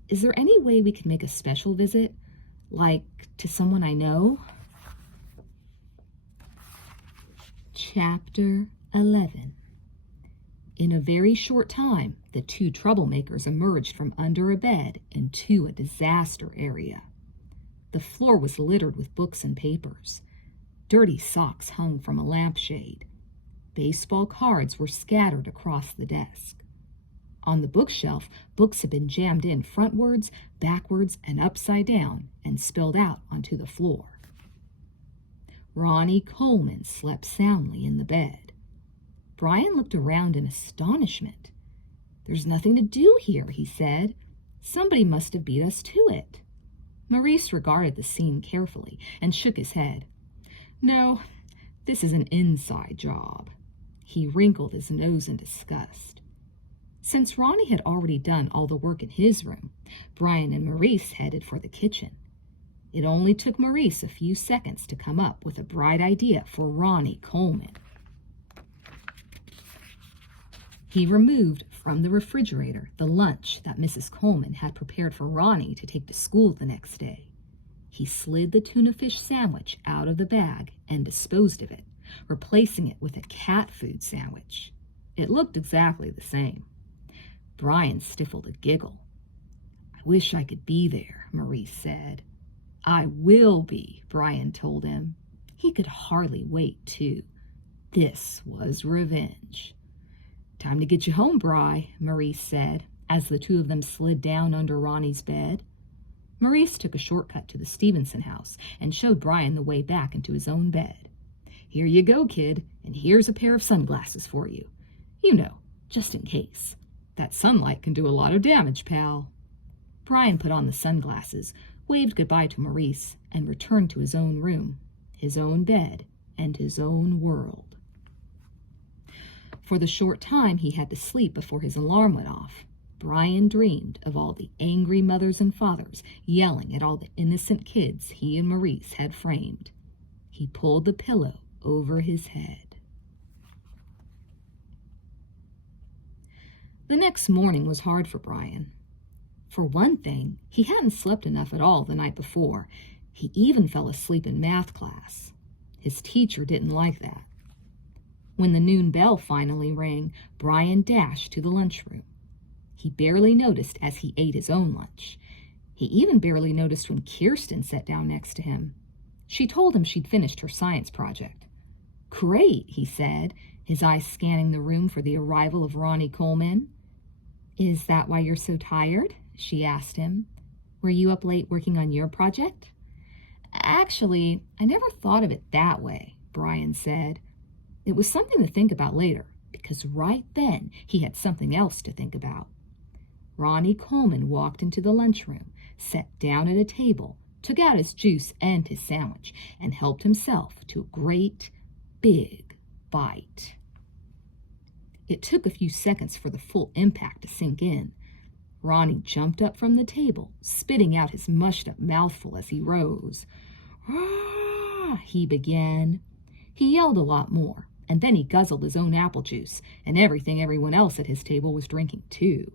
"is there any way we could make a special visit, like to someone I know?" Chapter 11. In a very short time, the two troublemakers emerged from under a bed into a disaster area. The floor was littered with books and papers. Dirty socks hung from a lampshade. Baseball cards were scattered across the desk. On the bookshelf, books had been jammed in frontwards, backwards, and upside down and spilled out onto the floor. Ronnie Coleman slept soundly in the bed. Brian looked around in astonishment. "There's nothing to do here," he said. "Somebody must have beat us to it." Maurice regarded the scene carefully and shook his head. "No, this is an inside job." He wrinkled his nose in disgust. Since Ronnie had already done all the work in his room, Brian and Maurice headed for the kitchen. It only took Maurice a few seconds to come up with a bright idea for Ronnie Coleman. He removed from the refrigerator the lunch that Mrs. Coleman had prepared for Ronnie to take to school the next day. He slid the tuna fish sandwich out of the bag and disposed of it, replacing it with a cat food sandwich. It looked exactly the same. Brian stifled a giggle. "I wish I could be there," Maurice said. "I will be," Brian told him. He could hardly wait, too. This was revenge. "Time to get you home, Bri," Maurice said, as the two of them slid down under Ronnie's bed. Maurice took a shortcut to the Stevenson house and showed Brian the way back into his own bed. "Here you go, kid, and here's a pair of sunglasses for you. You know, just in case. That sunlight can do a lot of damage, pal." Brian put on the sunglasses, waved goodbye to Maurice, and returned to his own room, his own bed, and his own world. For the short time he had to sleep before his alarm went off, Brian dreamed of all the angry mothers and fathers yelling at all the innocent kids he and Maurice had framed. He pulled the pillow over his head. The next morning was hard for Brian. For one thing, he hadn't slept enough at all the night before. He even fell asleep in math class. His teacher didn't like that. When the noon bell finally rang, Brian dashed to the lunchroom. He barely noticed as he ate his own lunch. He even barely noticed when Kirsten sat down next to him. She told him she'd finished her science project. "Great," he said, his eyes scanning the room for the arrival of Ronnie Coleman. "Is that why you're so tired?" she asked him. "Were you up late working on your project?" "Actually, I never thought of it that way," Brian said. It was something to think about later, because right then he had something else to think about. Ronnie Coleman walked into the lunchroom, sat down at a table, took out his juice and his sandwich, and helped himself to a great, big bite. It took a few seconds for the full impact to sink in. Ronnie jumped up from the table, spitting out his mushed-up mouthful as he rose. "Ah!" he began. He yelled a lot more, and then he guzzled his own apple juice and everything everyone else at his table was drinking too.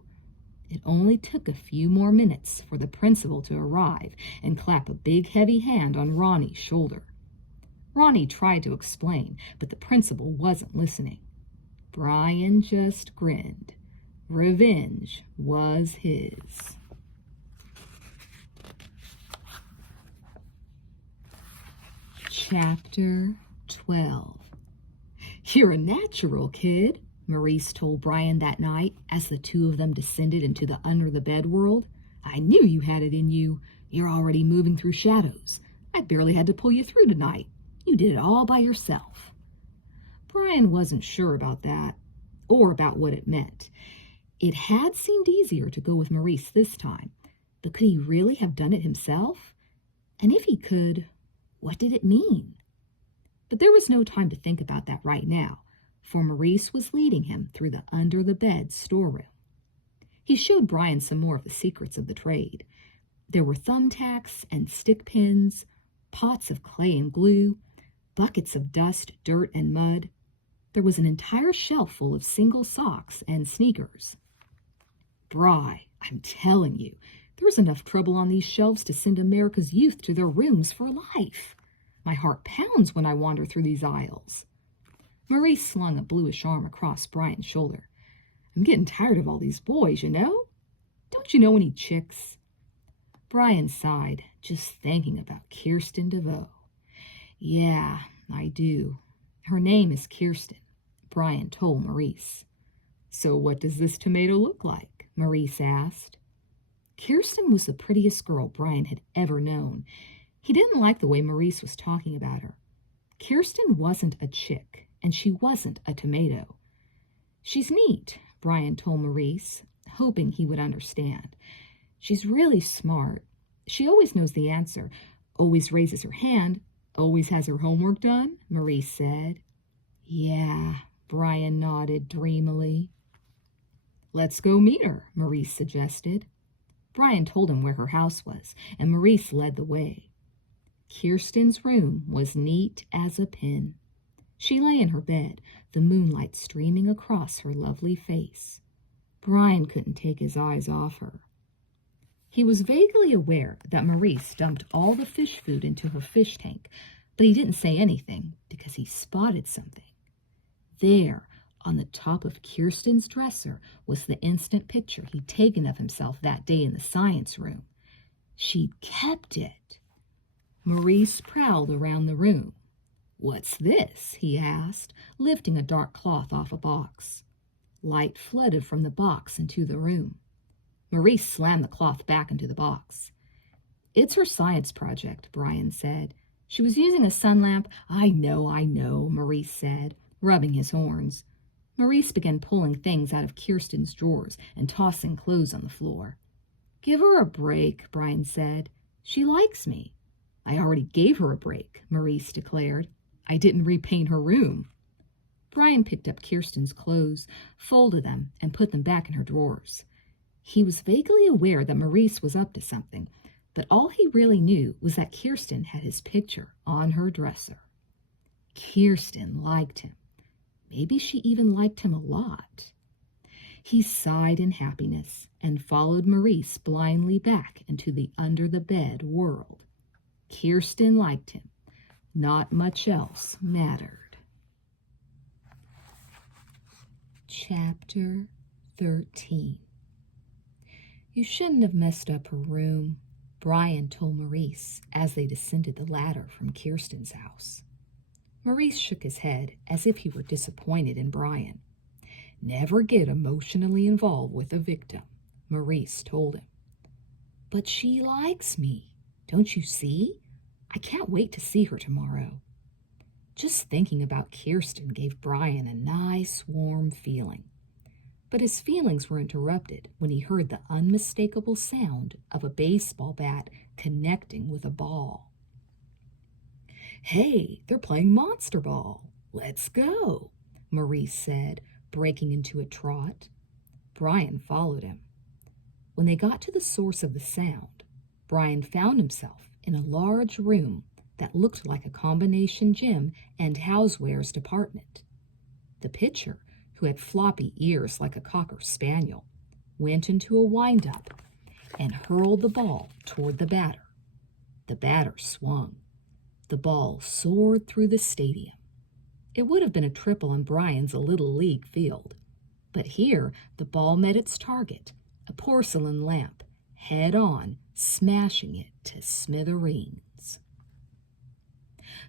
It only took a few more minutes for the principal to arrive and clap a big heavy hand on Ronnie's shoulder. Ronnie tried to explain, but the principal wasn't listening. Brian just grinned. Revenge was his. Chapter 12. "You're a natural, kid," Maurice told Brian that night as the two of them descended into the under-the-bed world. "I knew you had it in you. You're already moving through shadows. I barely had to pull you through tonight. You did it all by yourself." Brian wasn't sure about that, or about what it meant. It had seemed easier to go with Maurice this time, but could he really have done it himself? And if he could, what did it mean? But there was no time to think about that right now, for Maurice was leading him through the under-the-bed storeroom. He showed Brian some more of the secrets of the trade. There were thumbtacks and stick pins, pots of clay and glue, buckets of dust, dirt, and mud. There was an entire shelf full of single socks and sneakers. "Bri, I'm telling you, there's enough trouble on these shelves to send America's youth to their rooms for life. My heart pounds when I wander through these aisles." Maurice slung a bluish arm across Brian's shoulder. "I'm getting tired of all these boys, you know? Don't you know any chicks?" Brian sighed, just thinking about Kirsten DeVoe. "Yeah, I do. Her name is Kirsten," Brian told Maurice. "So what does this tomato look like?" Maurice asked. Kirsten was the prettiest girl Brian had ever known. He didn't like the way Maurice was talking about her. Kirsten wasn't a chick, and she wasn't a tomato. "She's neat," Brian told Maurice, hoping he would understand. "She's really smart. She always knows the answer, always raises her hand, always has her homework done," Maurice said. "Yeah," Brian nodded dreamily. "Let's go meet her," Maurice suggested. Brian told him where her house was, and Maurice led the way. Kirsten's room was neat as a pin. She lay in her bed, the moonlight streaming across her lovely face. Brian couldn't take his eyes off her. He was vaguely aware that Maurice dumped all the fish food into her fish tank, but he didn't say anything because he spotted something. There, on the top of Kirsten's dresser, was the instant picture he'd taken of himself that day in the science room. She'd kept it. Maurice prowled around the room. "What's this?" he asked, lifting a dark cloth off a box. Light flooded from the box into the room. Maurice slammed the cloth back into the box. "It's her science project," Brian said. "She was using a sun lamp." I know, Maurice said, rubbing his horns. Maurice began pulling things out of Kirsten's drawers and tossing clothes on the floor. "Give her a break," Brian said. "She likes me." "I already gave her a break," Maurice declared. "I didn't repaint her room." Brian picked up Kirsten's clothes, folded them, and put them back in her drawers. He was vaguely aware that Maurice was up to something, but all he really knew was that Kirsten had his picture on her dresser. Kirsten liked him. Maybe she even liked him a lot. He sighed in happiness and followed Maurice blindly back into the under-the-bed world. Kirsten liked him. Not much else mattered. Chapter 13. "You shouldn't have messed up her room," Brian told Maurice as they descended the ladder from Kirsten's house. Maurice shook his head as if he were disappointed in Brian. "Never get emotionally involved with a victim," Maurice told him. "But she likes me. Don't you see? I can't wait to see her tomorrow." Just thinking about Kirsten gave Brian a nice, warm feeling. But his feelings were interrupted when he heard the unmistakable sound of a baseball bat connecting with a ball. "Hey, they're playing Monster Ball. Let's go," Maurice said, breaking into a trot. Brian followed him. When they got to the source of the sound, Brian found himself in a large room that looked like a combination gym and housewares department. The pitcher, who had floppy ears like a cocker spaniel, went into a wind-up and hurled the ball toward the batter. The batter swung. The ball soared through the stadium. It would have been a triple on Brian's Little League field. But here the ball met its target, a porcelain lamp, head-on, smashing it to smithereens.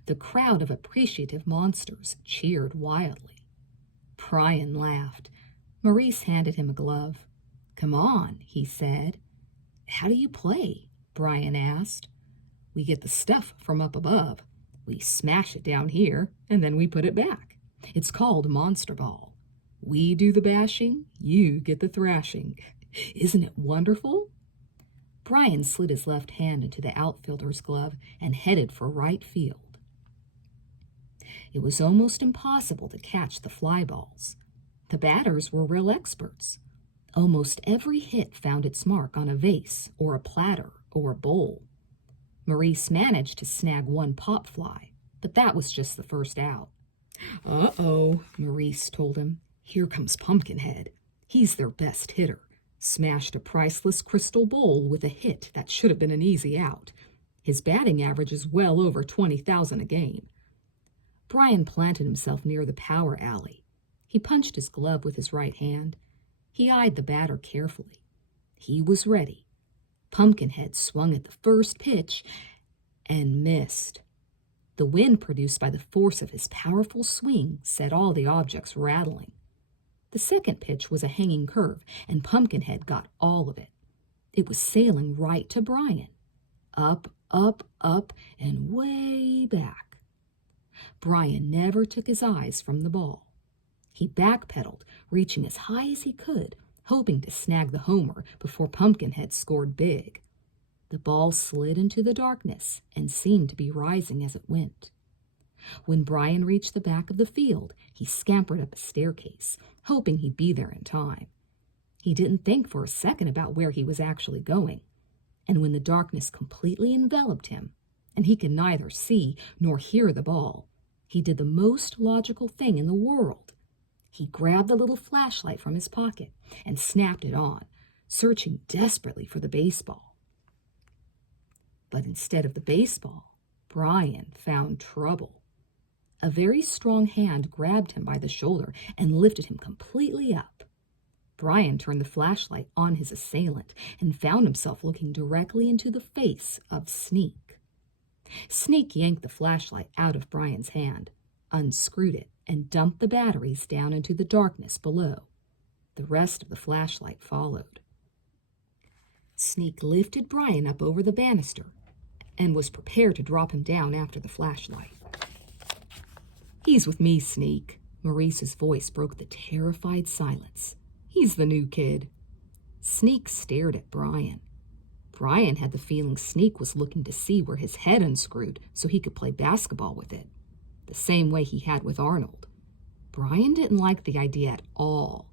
The crowd of appreciative monsters cheered wildly. Brian laughed. Maurice handed him a glove. "Come on," he said. "How do you play?" Brian asked. "We get the stuff from up above. We smash it down here, and then we put it back. It's called Monster Ball. We do the bashing, you get the thrashing. Isn't it wonderful?" Brian slid his left hand into the outfielder's glove and headed for right field. It was almost impossible to catch the fly balls. The batters were real experts. Almost every hit found its mark on a vase or a platter or a bowl. Maurice managed to snag one pop fly, but that was just the first out. "Uh-oh," Maurice told him. "Here comes Pumpkinhead. He's their best hitter. Smashed a priceless crystal bowl with a hit that should have been an easy out. His batting average is well over 20,000 a game." Brian planted himself near the power alley. He punched his glove with his right hand. He eyed the batter carefully. He was ready. Pumpkinhead swung at the first pitch and missed. The wind produced by the force of his powerful swing set all the objects rattling. The second pitch was a hanging curve, and Pumpkinhead got all of it. It was sailing right to Brian. Up, up, up, and way back. Brian never took his eyes from the ball. He backpedaled, reaching as high as he could, hoping to snag the homer before Pumpkinhead scored big. The ball slid into the darkness and seemed to be rising as it went. When Brian reached the back of the field, he scampered up a staircase, hoping he'd be there in time. He didn't think for a second about where he was actually going. And when the darkness completely enveloped him, and he could neither see nor hear the ball, he did the most logical thing in the world. He grabbed the little flashlight from his pocket and snapped it on, searching desperately for the baseball. But instead of the baseball, Brian found trouble. A very strong hand grabbed him by the shoulder and lifted him completely up. Brian turned the flashlight on his assailant and found himself looking directly into the face of Sneak. Sneak yanked the flashlight out of Brian's hand, unscrewed it, and dumped the batteries down into the darkness below. The rest of the flashlight followed. Sneak lifted Brian up over the banister and was prepared to drop him down after the flashlight. "He's with me, Sneak." Maurice's voice broke the terrified silence. "He's the new kid." Sneak stared at Brian. Brian had the feeling Sneak was looking to see where his head unscrewed so he could play basketball with it, the same way he had with Arnold. Brian didn't like the idea at all.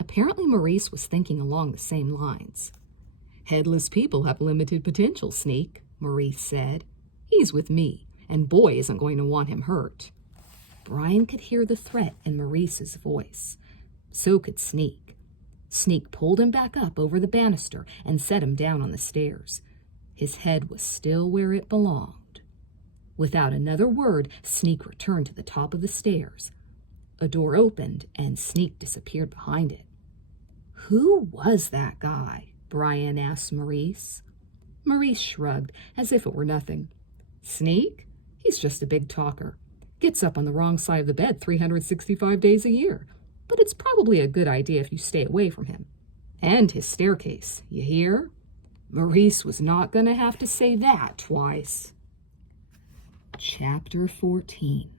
Apparently Maurice was thinking along the same lines. "Headless people have limited potential, Sneak," Maurice said. "He's with me, and Boy isn't going to want him hurt." Brian could hear the threat in Maurice's voice. So could Sneak. Sneak pulled him back up over the banister and set him down on the stairs. His head was still where it belonged. Without another word, Sneak returned to the top of the stairs. A door opened, and Sneak disappeared behind it. "Who was that guy?" Brian asked Maurice. Maurice shrugged, as if it were nothing. "Sneak? He's just a big talker. Gets up on the wrong side of the bed 365 days a year. But it's probably a good idea if you stay away from him. And his staircase, you hear?" Maurice was not going to have to say that twice. Chapter 14.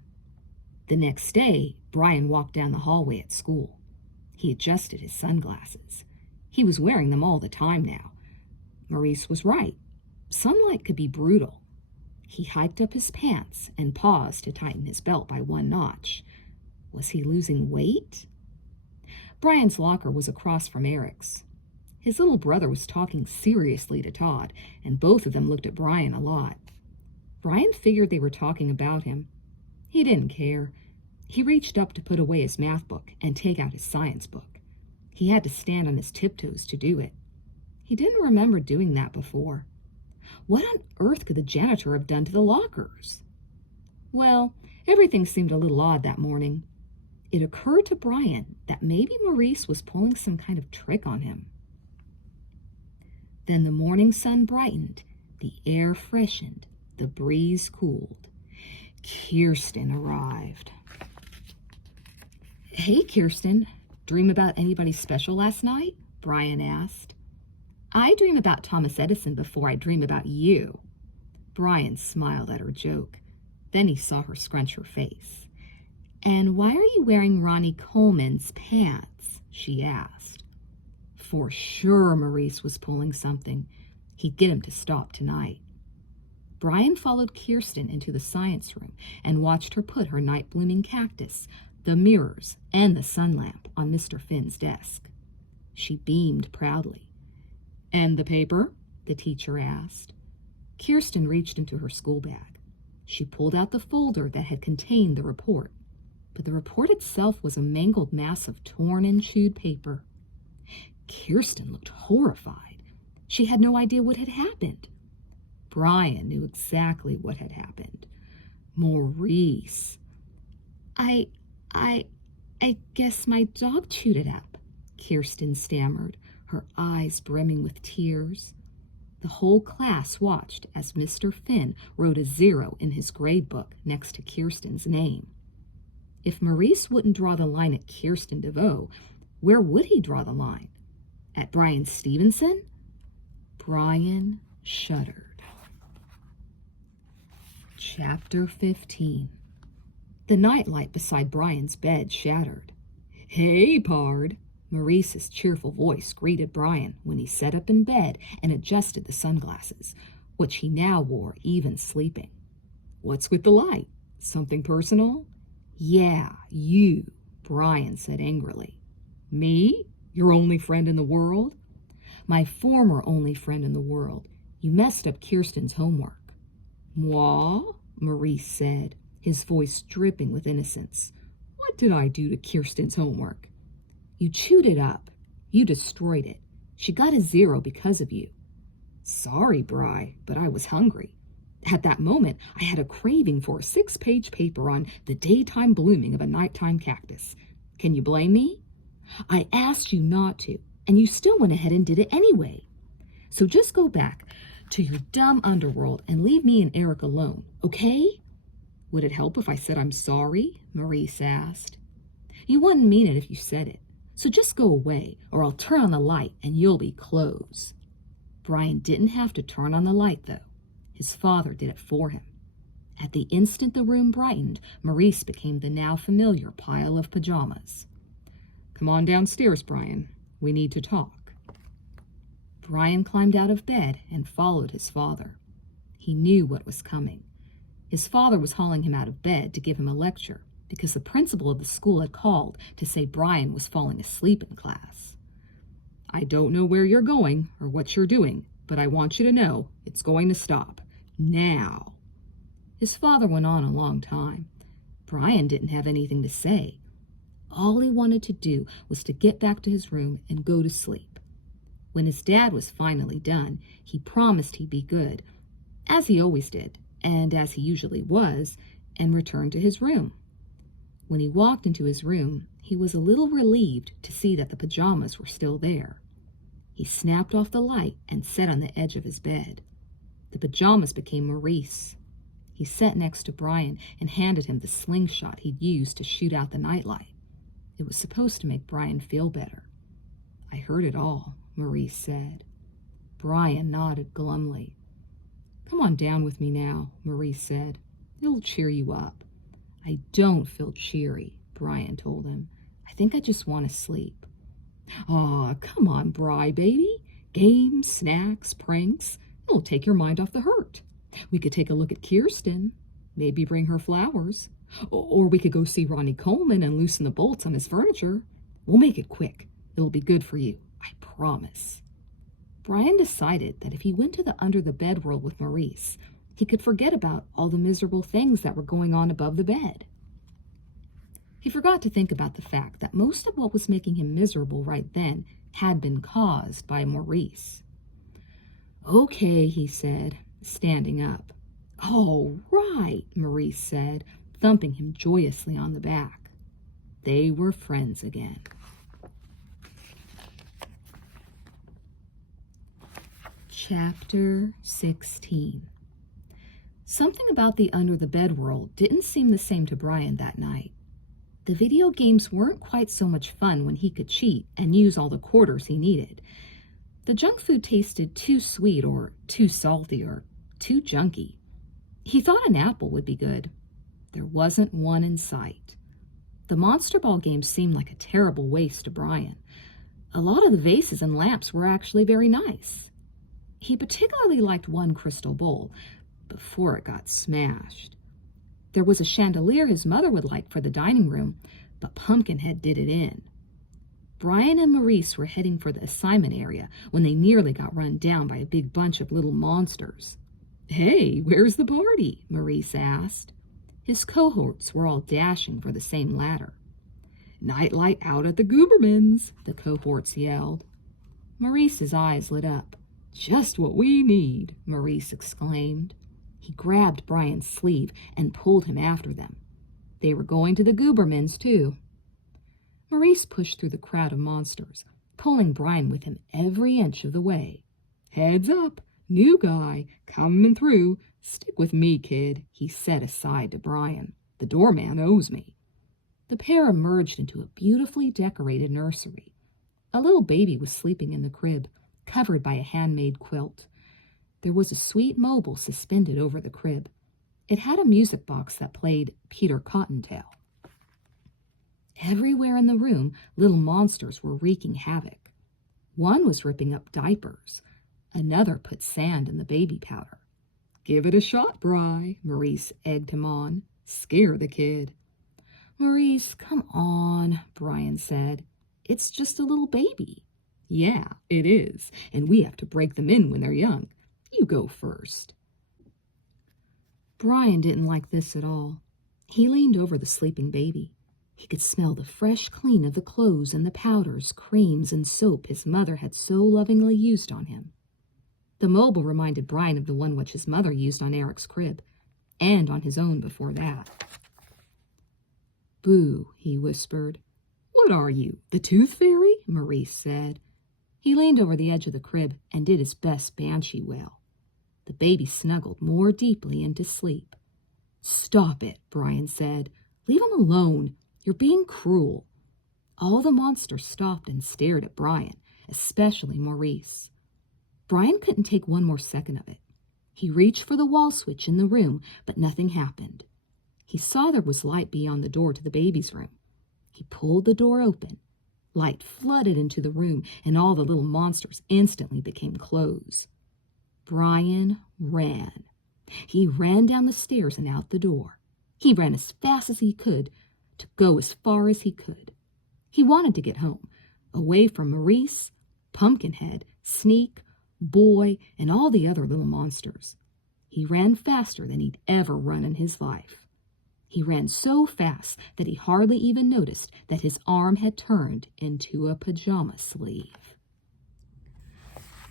The next day, Brian walked down the hallway at school. He adjusted his sunglasses. He was wearing them all the time now. Maurice was right. Sunlight could be brutal. He hiked up his pants and paused to tighten his belt by one notch. Was he losing weight? Brian's locker was across from Eric's. His little brother was talking seriously to Todd, and both of them looked at Brian a lot. Brian figured they were talking about him. He didn't care. He reached up to put away his math book and take out his science book. He had to stand on his tiptoes to do it. He didn't remember doing that before. What on earth could the janitor have done to the lockers? Well, everything seemed a little odd that morning. It occurred to Brian that maybe Maurice was pulling some kind of trick on him. Then the morning sun brightened, the air freshened, the breeze cooled. Kirsten arrived. "Hey, Kirsten, dream about anybody special last night?" Brian asked. "I dream about Thomas Edison before I dream about you." Brian smiled at her joke. Then he saw her scrunch her face. "And why are you wearing Ronnie Coleman's pants?" she asked. For sure Maurice was pulling something. He'd get him to stop tonight. Brian followed Kirsten into the science room and watched her put her night-blooming cactus, the mirrors, and the sun lamp on Mr. Finn's desk. She beamed proudly. "And the paper?" the teacher asked. Kirsten reached into her school bag. She pulled out the folder that had contained the report, but the report itself was a mangled mass of torn and chewed paper. Kirsten looked horrified. She had no idea what had happened. Brian knew exactly what had happened. Maurice. I guess my dog chewed it up," Kirsten stammered, her eyes brimming with tears. The whole class watched as Mr. Finn wrote a 0 in his grade book next to Kirsten's name. If Maurice wouldn't draw the line at Kirsten DeVoe, where would he draw the line? At Brian Stevenson? Brian shuddered. Chapter 15. The nightlight beside Brian's bed shattered. "Hey, Pard!" Maurice's cheerful voice greeted Brian when he sat up in bed and adjusted the sunglasses, which he now wore even sleeping. "What's with the light? Something personal?" "Yeah, you," Brian said angrily. "Me? Your only friend in the world?" "My former only friend in the world. You messed up Kirsten's homework." "Moi?" Maurice said, his voice dripping with innocence. "What did I do to Kirsten's homework?" "You chewed it up. You destroyed it. She got a 0 because of you." Sorry, Bri, but I was hungry. At that moment, I had a craving for a 6-page paper on the daytime blooming of a nighttime cactus. Can you blame me? I asked you not to, and you still went ahead and did it anyway. So just go back to your dumb underworld and leave me and Eric alone, okay? Would it help if I said I'm sorry? Maurice asked. You wouldn't mean it if you said it. So just go away, or I'll turn on the light and you'll be clothes. Brian didn't have to turn on the light, though. His father did it for him. At the instant the room brightened, Maurice became the now familiar pile of pajamas. Come on downstairs, Brian. We need to talk. Brian climbed out of bed and followed his father. He knew what was coming. His father was hauling him out of bed to give him a lecture because the principal of the school had called to say Brian was falling asleep in class. I don't know where you're going or what you're doing, but I want you to know it's going to stop. Now. His father went on a long time. Brian didn't have anything to say. All he wanted to do was to get back to his room and go to sleep. When his dad was finally done, he promised he'd be good, as he always did, and as he usually was, and returned to his room. When he walked into his room, he was a little relieved to see that the pajamas were still there. He snapped off the light and sat on the edge of his bed. The pajamas became Maurice. He sat next to Brian and handed him the slingshot he'd used to shoot out the nightlight. It was supposed to make Brian feel better. I heard it all, Maurice said. Brian nodded glumly. Come on down with me now, Maurice said. It'll cheer you up. I don't feel cheery, Brian told him. I think I just want to sleep. Aw, come on, Bri, baby. Games, snacks, pranks. It'll take your mind off the hurt. We could take a look at Kirsten. Maybe bring her flowers. Or we could go see Ronnie Coleman and loosen the bolts on his furniture. We'll make it quick. It'll be good for you. I promise. Brian decided that if he went to the under-the-bed world with Maurice, he could forget about all the miserable things that were going on above the bed. He forgot to think about the fact that most of what was making him miserable right then had been caused by Maurice. Okay, he said, standing up. All right, Maurice said, thumping him joyously on the back. They were friends again. Chapter 16. Something about the under-the-bed world didn't seem the same to Brian that night. The video games weren't quite so much fun when he could cheat and use all the quarters he needed. The junk food tasted too sweet or too salty or too junky. He thought an apple would be good. There wasn't one in sight. The Monster Ball games seemed like a terrible waste to Brian. A lot of the vases and lamps were actually very nice. He particularly liked one crystal bowl, before it got smashed. There was a chandelier his mother would like for the dining room, but Pumpkinhead did it in. Brian and Maurice were heading for the assignment area when they nearly got run down by a big bunch of little monsters. Hey, where's the party? Maurice asked. His cohorts were all dashing for the same ladder. Nightlight out at the Goobermans, the cohorts yelled. Maurice's eyes lit up. Just what we need, Maurice exclaimed. He grabbed Brian's sleeve and pulled him after them. They were going to the Goobermans, too. Maurice pushed through the crowd of monsters, pulling Brian with him every inch of the way. Heads up, new guy, coming through. Stick with me, kid, he said aside to Brian. The doorman owes me. The pair emerged into a beautifully decorated nursery. A little baby was sleeping in the crib, covered by a handmade quilt. There was a sweet mobile suspended over the crib. It had a music box that played Peter Cottontail. Everywhere in the room, little monsters were wreaking havoc. One was ripping up diapers. Another put sand in the baby powder. Give it a shot, Bri, Maurice egged him on. Scare the kid. Maurice, come on, Brian said. It's just a little baby. Yeah, it is, and we have to break them in when they're young. You go first. Brian didn't like this at all. He leaned over the sleeping baby. He could smell the fresh clean of the clothes and the powders, creams, and soap his mother had so lovingly used on him. The mobile reminded Brian of the one which his mother used on Eric's crib, and on his own before that. "Boo," he whispered. "What are you, the tooth fairy?" Maurice said. He leaned over the edge of the crib and did his best banshee wail. The baby snuggled more deeply into sleep. "Stop it," Brian said. "Leave him alone. You're being cruel." All the monsters stopped and stared at Brian, especially Maurice. Brian couldn't take one more second of it. He reached for the wall switch in the room, but nothing happened. He saw there was light beyond the door to the baby's room. He pulled the door open. Light flooded into the room, and all the little monsters instantly became clothes. Brian ran. He ran down the stairs and out the door. He ran as fast as he could, to go as far as he could. He wanted to get home, away from Maurice, Pumpkinhead, Sneak, Boy, and all the other little monsters. He ran faster than he'd ever run in his life. He ran so fast that he hardly even noticed that his arm had turned into a pajama sleeve.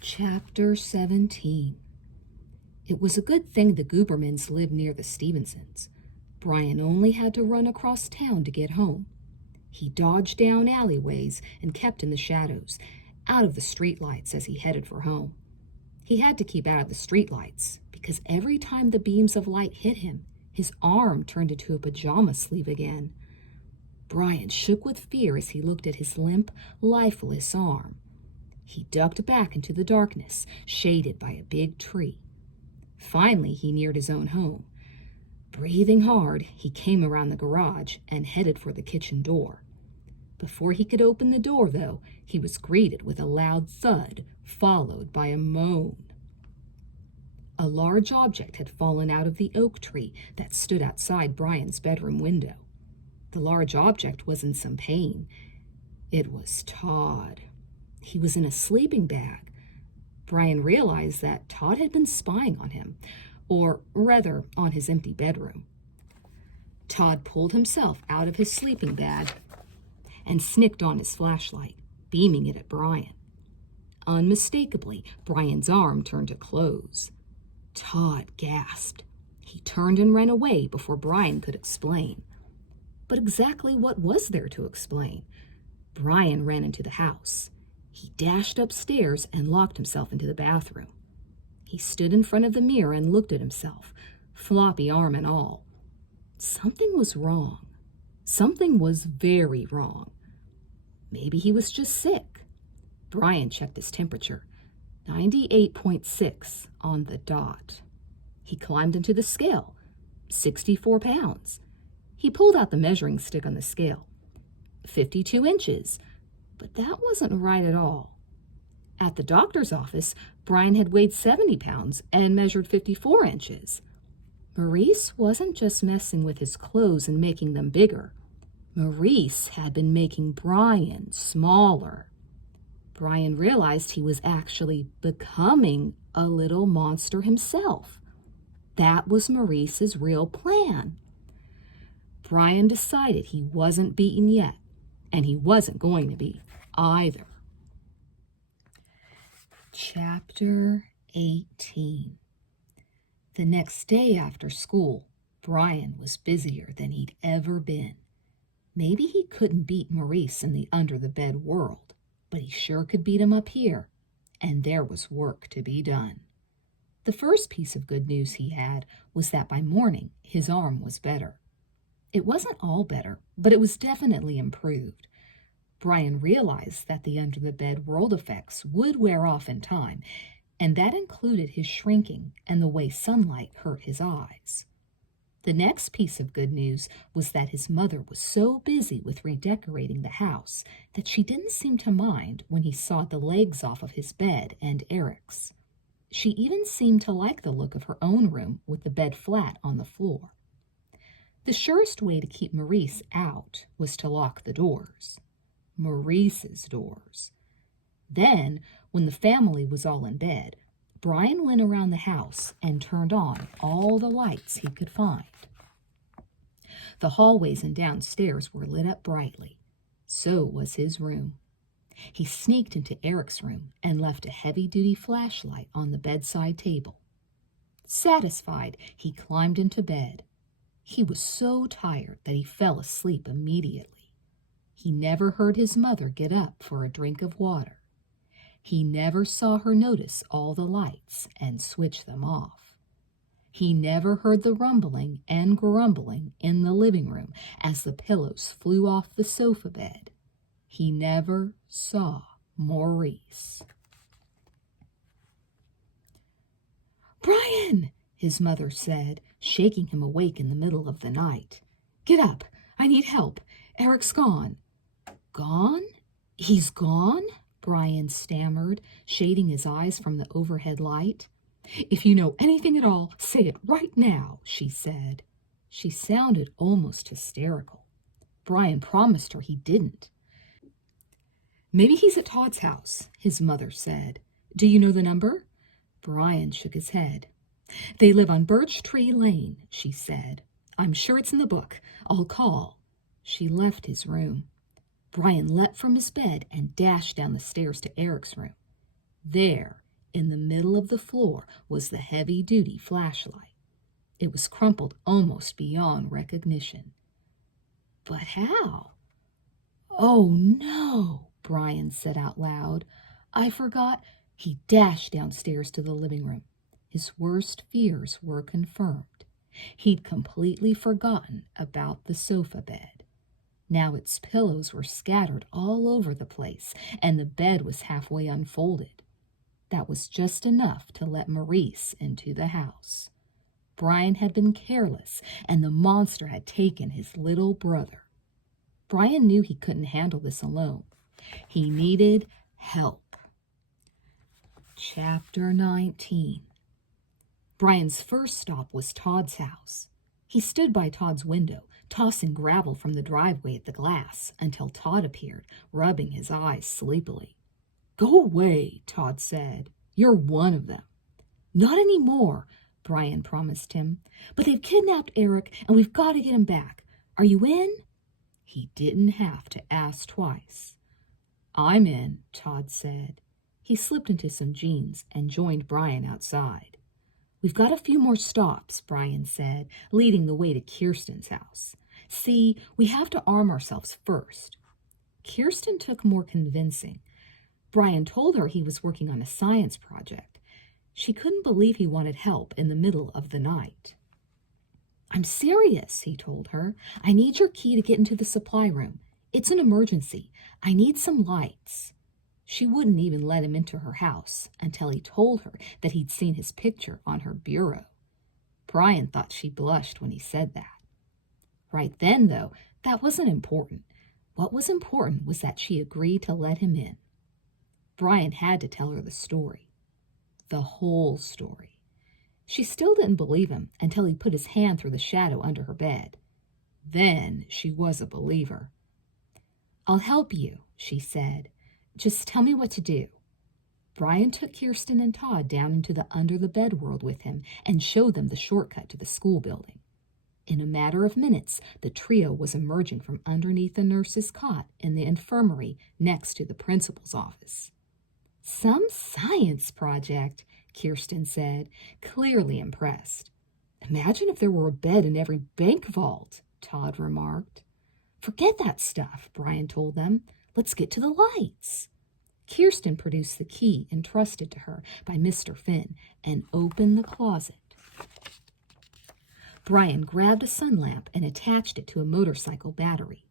Chapter 17. It was a good thing the Goobermans lived near the Stevensons. Brian only had to run across town to get home. He dodged down alleyways and kept in the shadows, out of the streetlights as he headed for home. He had to keep out of the streetlights because every time the beams of light hit him, his arm turned into a pajama sleeve again. Brian shook with fear as he looked at his limp, lifeless arm. He ducked back into the darkness, shaded by a big tree. Finally, he neared his own home. Breathing hard, he came around the garage and headed for the kitchen door. Before he could open the door, though, he was greeted with a loud thud, followed by a moan. A large object had fallen out of the oak tree that stood outside Brian's bedroom window. The large object was in some pain. It was Todd. He was in a sleeping bag. Brian realized that Todd had been spying on him, or rather on his empty bedroom. Todd pulled himself out of his sleeping bag and snicked on his flashlight, beaming it at Brian. Unmistakably, Brian's arm turned to close. Todd gasped. He turned and ran away before Brian could explain. But exactly what was there to explain? Brian ran into the house. He dashed upstairs and locked himself into the bathroom. He stood in front of the mirror and looked at himself, floppy arm and all. Something was wrong. Something was very wrong. Maybe he was just sick. Brian checked his temperature, 98.6 on the dot. He climbed into the scale, 64 pounds. He pulled out the measuring stick on the scale, 52 inches, but that wasn't right at all. At the doctor's office, Brian had weighed 70 pounds and measured 54 inches. Maurice wasn't just messing with his clothes and making them bigger. Maurice had been making Brian smaller. Brian realized he was actually becoming a little monster himself. That was Maurice's real plan. Brian decided he wasn't beaten yet, and he wasn't going to be either. Chapter 18. The next day after school, Brian was busier than he'd ever been. Maybe he couldn't beat Maurice in the under-the-bed world, but he sure could beat him up here, and there was work to be done. The first piece of good news he had was that by morning his arm was better. It wasn't all better, but it was definitely improved. Brian realized that the under-the-bed world effects would wear off in time, and that included his shrinking and the way sunlight hurt his eyes. The next piece of good news was that his mother was so busy with redecorating the house that she didn't seem to mind when he sawed the legs off of his bed and Eric's. She even seemed to like the look of her own room with the bed flat on the floor. The surest way to keep Maurice out was to lock the doors. Maurice's doors. Then, when the family was all in bed, Brian went around the house and turned on all the lights he could find. The hallways and downstairs were lit up brightly. So was his room. He sneaked into Eric's room and left a heavy-duty flashlight on the bedside table. Satisfied, he climbed into bed. He was so tired that he fell asleep immediately. He never heard his mother get up for a drink of water. He never saw her notice all the lights and switch them off. He never heard the rumbling and grumbling in the living room as the pillows flew off the sofa bed. He never saw Maurice. "Brian," his mother said, shaking him awake in the middle of the night. "Get up. I need help. Eric's gone." "Gone? He's gone?" Brian stammered, shading his eyes from the overhead light. "If you know anything at all, say it right now," she said. She sounded almost hysterical. Brian promised her he didn't. "Maybe he's at Todd's house," his mother said. "Do you know the number?" Brian shook his head. "They live on Birch Tree Lane," she said. "I'm sure it's in the book. I'll call." She left his room. Brian leapt from his bed and dashed down the stairs to Eric's room. There, in the middle of the floor, was the heavy-duty flashlight. It was crumpled almost beyond recognition. But how? "Oh, no," Brian said out loud. "I forgot." He dashed downstairs to the living room. His worst fears were confirmed. He'd completely forgotten about the sofa bed. Now its pillows were scattered all over the place, and the bed was halfway unfolded. That was just enough to let Maurice into the house. Brian had been careless, and the monster had taken his little brother. Brian knew he couldn't handle this alone. He needed help. Chapter 19. Brian's first stop was Todd's house. He stood by Todd's window, tossing gravel from the driveway at the glass, until Todd appeared, rubbing his eyes sleepily. "Go away," Todd said. "You're one of them." "Not anymore," Brian promised him. "But they've kidnapped Eric, and we've got to get him back. Are you in?" He didn't have to ask twice. "I'm in," Todd said. He slipped into some jeans and joined Brian outside. "We've got a few more stops," Brian said, leading the way to Kirsten's house. "See, we have to arm ourselves first." Kirsten took more convincing. Brian told her he was working on a science project. She couldn't believe he wanted help in the middle of the night. "I'm serious," he told her. "I need your key to get into the supply room. It's an emergency. I need some lights." She wouldn't even let him into her house until he told her that he'd seen his picture on her bureau. Brian thought she blushed when he said that. Right then, though, that wasn't important. What was important was that she agreed to let him in. Brian had to tell her the story. The whole story. She still didn't believe him until he put his hand through the shadow under her bed. Then she was a believer. "I'll help you," she said. "Just tell me what to do." Brian took Kirsten and Todd down into the under-the-bed world with him and showed them the shortcut to the school building. In a matter of minutes, the trio was emerging from underneath the nurse's cot in the infirmary next to the principal's office. "Some science project," Kirsten said, clearly impressed. "Imagine if there were a bed in every bank vault," Todd remarked. "Forget that stuff," Brian told them. "Let's get to the lights." Kirsten produced the key entrusted to her by Mr. Finn and opened the closet. Brian grabbed a sun lamp and attached it to a motorcycle battery.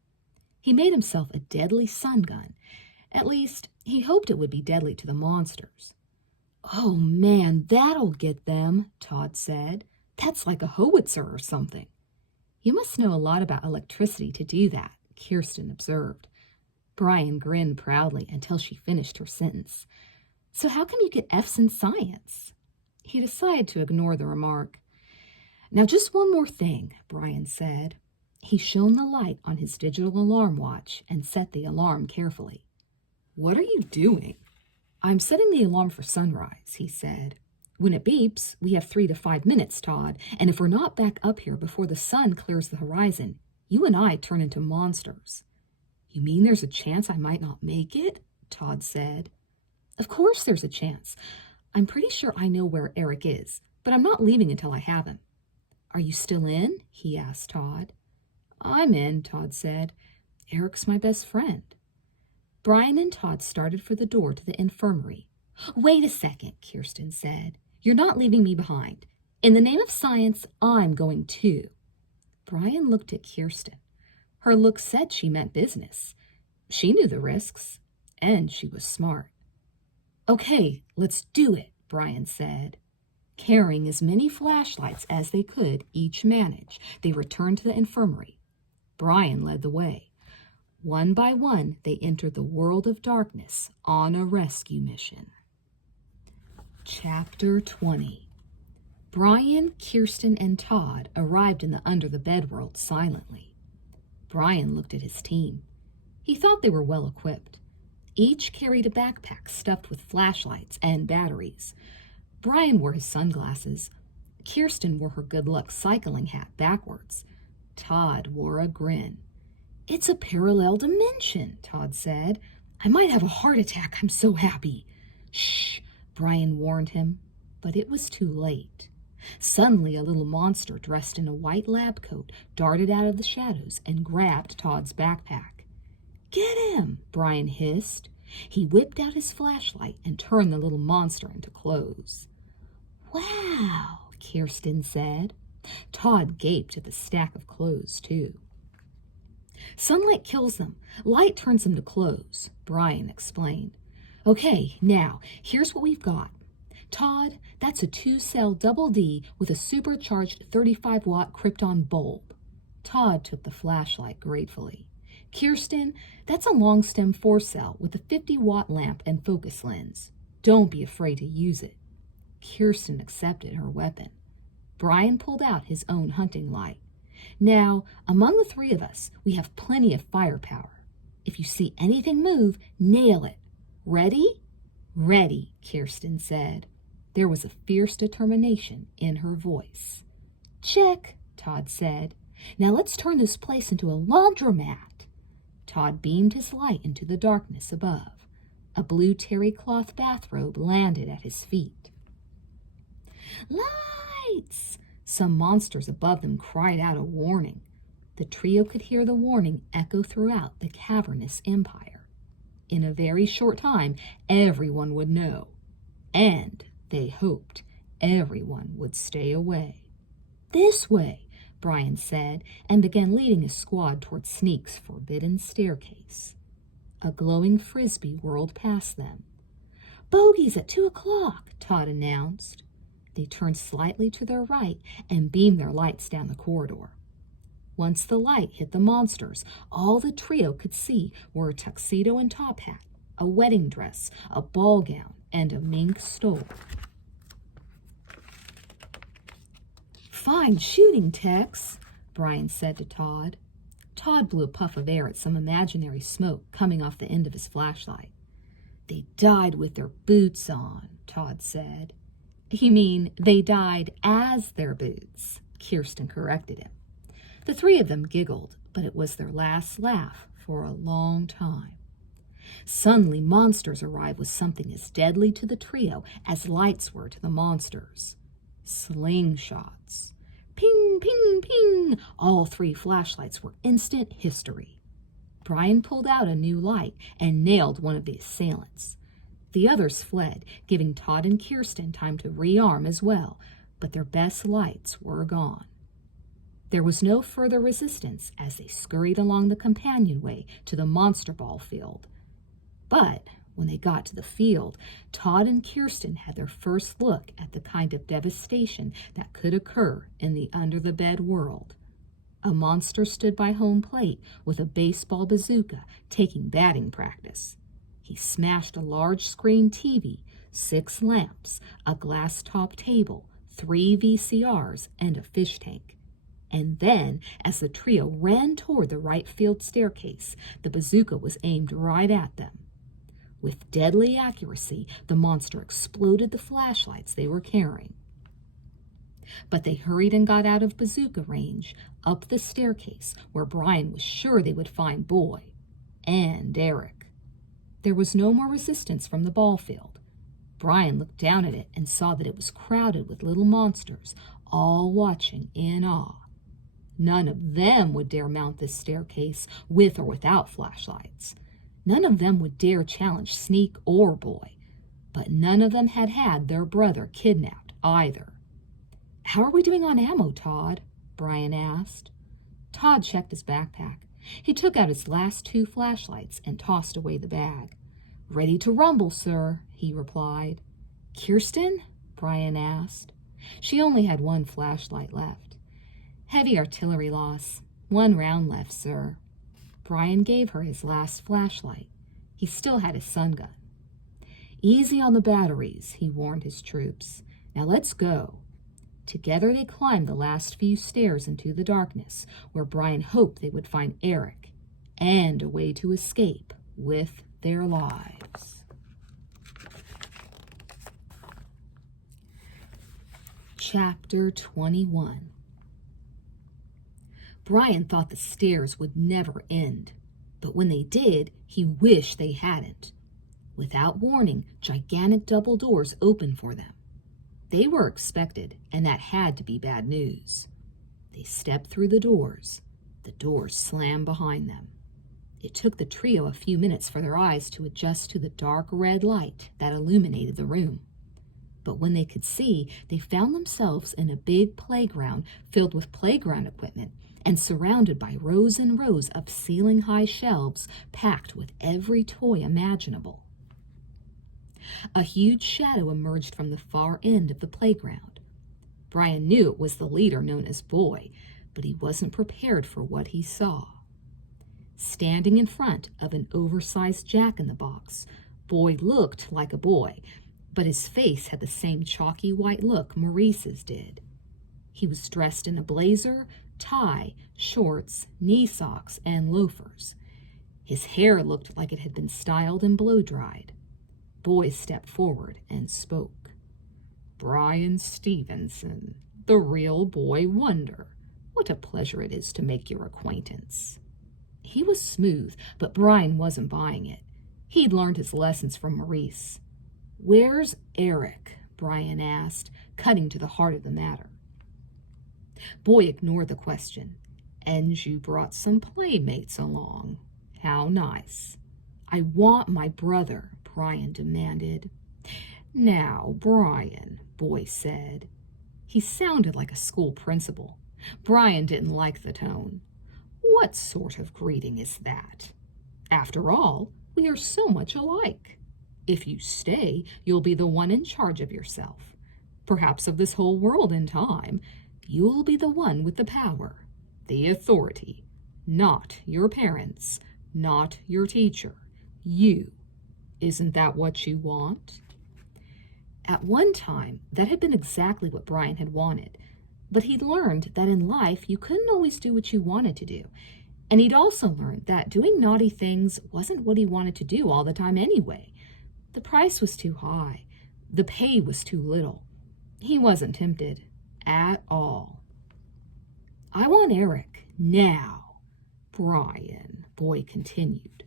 He made himself a deadly sun gun. At least, he hoped it would be deadly to the monsters. "Oh, man, that'll get them," Todd said. "That's like a howitzer or something." "You must know a lot about electricity to do that," Kirsten observed. Brian grinned proudly until she finished her sentence. "So how come you get F's in science?" He decided to ignore the remark. "Now just one more thing," Brian said. He shone the light on his digital alarm watch and set the alarm carefully. "What are you doing?" "I'm setting the alarm for sunrise," he said. "When it beeps, we have 3 to 5 minutes, Todd, and if we're not back up here before the sun clears the horizon, you and I turn into monsters." "You mean there's a chance I might not make it?" Todd said. Of course there's a chance. I'm pretty sure I know where Eric is, but I'm not leaving until I have him. Are you still in? He asked Todd. I'm in, Todd said. Eric's my best friend. Brian and Todd started for the door to the infirmary. Wait a second, Kirsten said. You're not leaving me behind. In the name of science, I'm going too. Brian looked at Kirsten. Her look said she meant business. She knew the risks, and she was smart. Okay, let's do it, Brian said. Carrying as many flashlights as they could each manage, they returned to the infirmary. Brian led the way. One by one, they entered the world of darkness on a rescue mission. Chapter 20. Brian, Kirsten, and Todd arrived in the under-the-bed world silently. Brian looked at his team. He thought they were well equipped. Each carried a backpack stuffed with flashlights and batteries. Brian wore his sunglasses. Kirsten wore her good-luck cycling hat backwards. Todd wore a grin. It's a parallel dimension, Todd said. I might have a heart attack. I'm so happy. Shh, Brian warned him, but it was too late. Suddenly, a little monster dressed in a white lab coat darted out of the shadows and grabbed Todd's backpack. Get him, Brian hissed. He whipped out his flashlight and turned the little monster into clothes. Wow, Kirsten said. Todd gaped at the stack of clothes, too. Sunlight kills them. Light turns them to clothes, Brian explained. Okay, now, here's what we've got. Todd, that's a 2-cell double D with a supercharged 35-watt krypton bulb. Todd took the flashlight gratefully. Kirsten, that's a long stem 4-cell with a 50-watt lamp and focus lens. Don't be afraid to use it. Kirsten accepted her weapon. Brian pulled out his own hunting light. Now, among the three of us, we have plenty of firepower. If you see anything move, nail it. Ready? Ready, Kirsten said. There was a fierce determination in her voice. Check, Todd said. Now let's turn this place into a laundromat. Todd beamed his light into the darkness above. A blue terry cloth bathrobe landed at his feet. Lights! Some monsters above them cried out a warning. The trio could hear the warning echo throughout the cavernous empire. In a very short time, everyone would know. And, they hoped, everyone would stay away. This way, Brian said, and began leading his squad toward Sneak's forbidden staircase. A glowing frisbee whirled past them. Bogies at 2 o'clock, Todd announced. They turned slightly to their right and beamed their lights down the corridor. Once the light hit the monsters, all the trio could see were a tuxedo and top hat, a wedding dress, a ball gown, and a mink stole. Fine shooting, Tex, Brian said to Todd. Todd blew a puff of air at some imaginary smoke coming off the end of his flashlight. They died with their boots on, Todd said. You mean they died as their boots, Kirsten corrected him. The three of them giggled, but it was their last laugh for a long time. Suddenly, monsters arrived with something as deadly to the trio as lights were to the monsters. Slingshots. Ping, ping, ping! All 3 flashlights were instant history. Brian pulled out a new light and nailed one of the assailants. The others fled, giving Todd and Kirsten time to rearm as well, but their best lights were gone. There was no further resistance as they scurried along the companionway to the monster ball field. But when they got to the field, Todd and Kirsten had their first look at the kind of devastation that could occur in the under-the-bed world. A monster stood by home plate with a baseball bazooka, taking batting practice. He smashed a large screen TV, 6 lamps, a glass-top table, 3 VCRs, and a fish tank. And then, as the trio ran toward the right field staircase, the bazooka was aimed right at them. With deadly accuracy, the monster exploded the flashlights they were carrying. But they hurried and got out of bazooka range, up the staircase, where Brian was sure they would find Boy and Eric. There was no more resistance from the ball field. Brian looked down at it and saw that it was crowded with little monsters, all watching in awe. None of them would dare mount this staircase with or without flashlights. None of them would dare challenge Sneak or Boy. But none of them had had their brother kidnapped either. "How are we doing on ammo, Todd?" Brian asked. Todd checked his backpack. He took out his last 2 flashlights and tossed away the bag. "Ready to rumble, sir," he replied. "Kirsten?" Brian asked. She only had 1 flashlight left. "Heavy artillery loss. 1 round left, sir." Brian gave her his last flashlight. He still had his sun gun. "Easy on the batteries," he warned his troops. "Now let's go." Together they climbed the last few stairs into the darkness, where Brian hoped they would find Eric and a way to escape with their lives. Chapter 21. Brian thought the stairs would never end, but when they did, he wished they hadn't. Without warning, gigantic double doors opened for them. They were expected, and that had to be bad news. They stepped through the doors. The doors slammed behind them. It took the trio a few minutes for their eyes to adjust to the dark red light that illuminated the room. But when they could see, they found themselves in a big playground filled with playground equipment and surrounded by rows and rows of ceiling-high shelves packed with every toy imaginable. A huge shadow emerged from the far end of the playground. Brian knew it was the leader known as Boy, but he wasn't prepared for what he saw. Standing in front of an oversized jack-in-the-box, Boy looked like a boy, but his face had the same chalky white look Maurice's did. He was dressed in a blazer, tie, shorts, knee socks, and loafers. His hair looked like it had been styled and blow-dried. Boy stepped forward and spoke. "Brian Stevenson, the real Boy Wonder. What a pleasure it is to make your acquaintance." He was smooth, but Brian wasn't buying it. He'd learned his lessons from Maurice. "Where's Eric?" Brian asked, cutting to the heart of the matter. Boy ignored the question. "And you brought some playmates along. How nice." "I want my brother," Brian demanded. "Now, Brian," Boy said. He sounded like a school principal. Brian didn't like the tone. "What sort of greeting is that? After all, we are so much alike. If you stay, you'll be the one in charge of yourself, perhaps of this whole world in time. You'll be the one with the power, the authority, not your parents, not your teacher. You. Isn't that what you want?" At one time, that had been exactly what Brian had wanted, but he'd learned that in life you couldn't always do what you wanted to do, and he'd also learned that doing naughty things wasn't what he wanted to do all the time anyway. The price was too high. The pay was too little. He wasn't tempted at all. "I want Eric now." "Brian," Boy continued,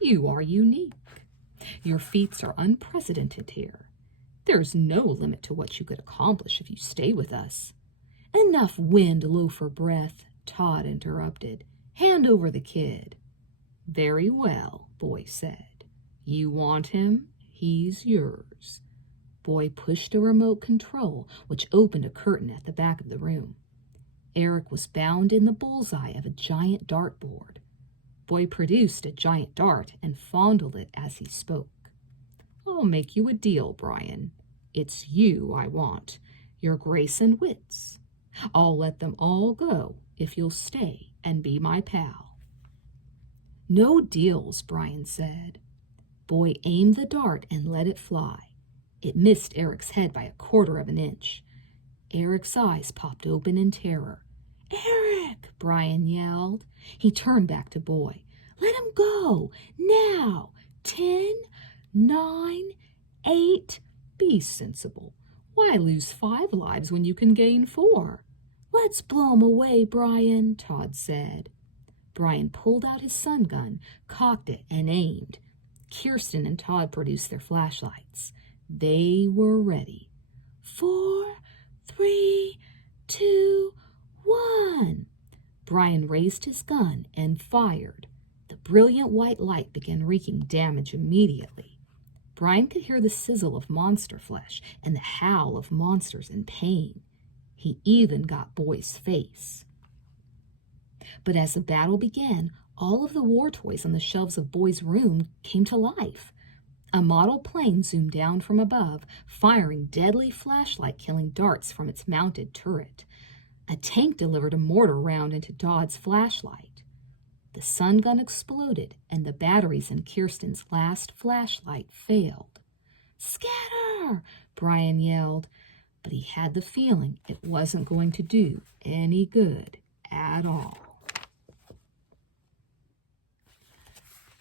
"you are unique. Your feats are unprecedented here. There's no limit to what you could accomplish if you stay with us." "Enough wind, loafer breath," Todd interrupted. "Hand over the kid." "Very well," Boy said. "You want him? He's yours." Boy pushed a remote control, which opened a curtain at the back of the room. Eric was bound in the bullseye of a giant dartboard. Boy produced a giant dart and fondled it as he spoke. "I'll make you a deal, Brian. It's you I want, your grace and wits. I'll let them all go if you'll stay and be my pal." "No deals," Brian said. Boy aimed the dart and let it fly. It missed Eric's head by 1/4 of an inch. Eric's eyes popped open in terror. "Eric!" Brian yelled. He turned back to Boy. "Let him go! Now! 10, 9, 8. Be sensible. Why lose 5 lives when you can gain 4? "Let's blow him away, Brian," Todd said. Brian pulled out his sun gun, cocked it, and aimed. Kirsten and Todd produced their flashlights. They were ready. 4, 3, 2, 1. Brian raised his gun and fired. The brilliant white light began wreaking damage immediately. Brian could hear the sizzle of monster flesh and the howl of monsters in pain. He even got Boy's face. But as the battle began, all of the war toys on the shelves of Boy's room came to life. A model plane zoomed down from above, firing deadly flashlight-killing darts from its mounted turret. A tank delivered a mortar round into Todd's flashlight. The sun gun exploded, and the batteries in Kirsten's last flashlight failed. "Scatter!" Brian yelled, but he had the feeling it wasn't going to do any good at all.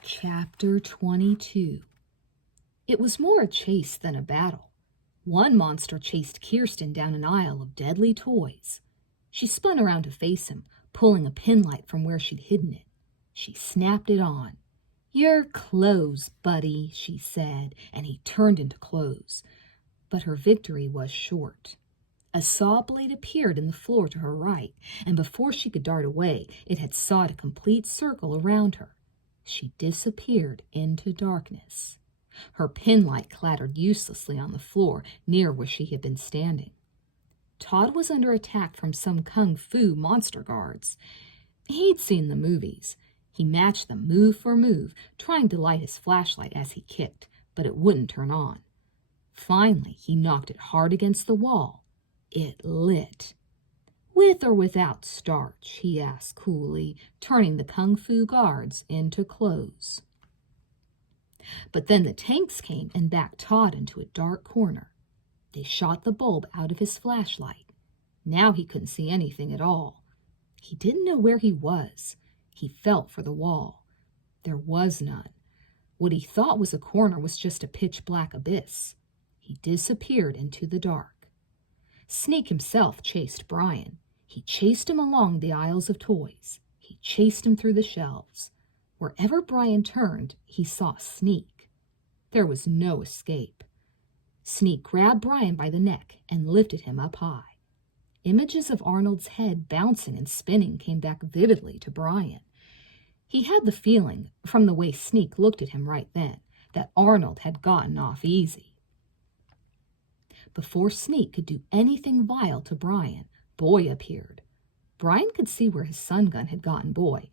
Chapter 22. It was more a chase than a battle. One monster chased Kirsten down an aisle of deadly toys. She spun around to face him, pulling a pin light from where she'd hidden it. She snapped it on. "Your clothes, buddy," she said, and he turned into clothes. But her victory was short. A saw blade appeared in the floor to her right, and before she could dart away, it had sawed a complete circle around her. She disappeared into darkness. Her pin light clattered uselessly on the floor near where she had been standing. Todd was under attack from some kung fu monster guards. He'd seen the movies. He matched them move for move, trying to light his flashlight as he kicked, but it wouldn't turn on. Finally, he knocked it hard against the wall. It lit. "With or without starch?" he asked coolly, turning the kung fu guards into clothes. But then the tanks came and backed Todd into a dark corner. They shot the bulb out of his flashlight. Now he couldn't see anything at all. He didn't know where he was. He felt for the wall. There was none. What he thought was a corner was just a pitch-black abyss. He disappeared into the dark. Sneak himself chased Brian. He chased him along the aisles of toys. He chased him through the shelves. Wherever Brian turned, he saw Sneak. There was no escape. Sneak grabbed Brian by the neck and lifted him up high. Images of Arnold's head bouncing and spinning came back vividly to Brian. He had the feeling, from the way Sneak looked at him right then, that Arnold had gotten off easy. Before Sneak could do anything vile to Brian, Boy appeared. Brian could see where his sun gun had gotten Boy,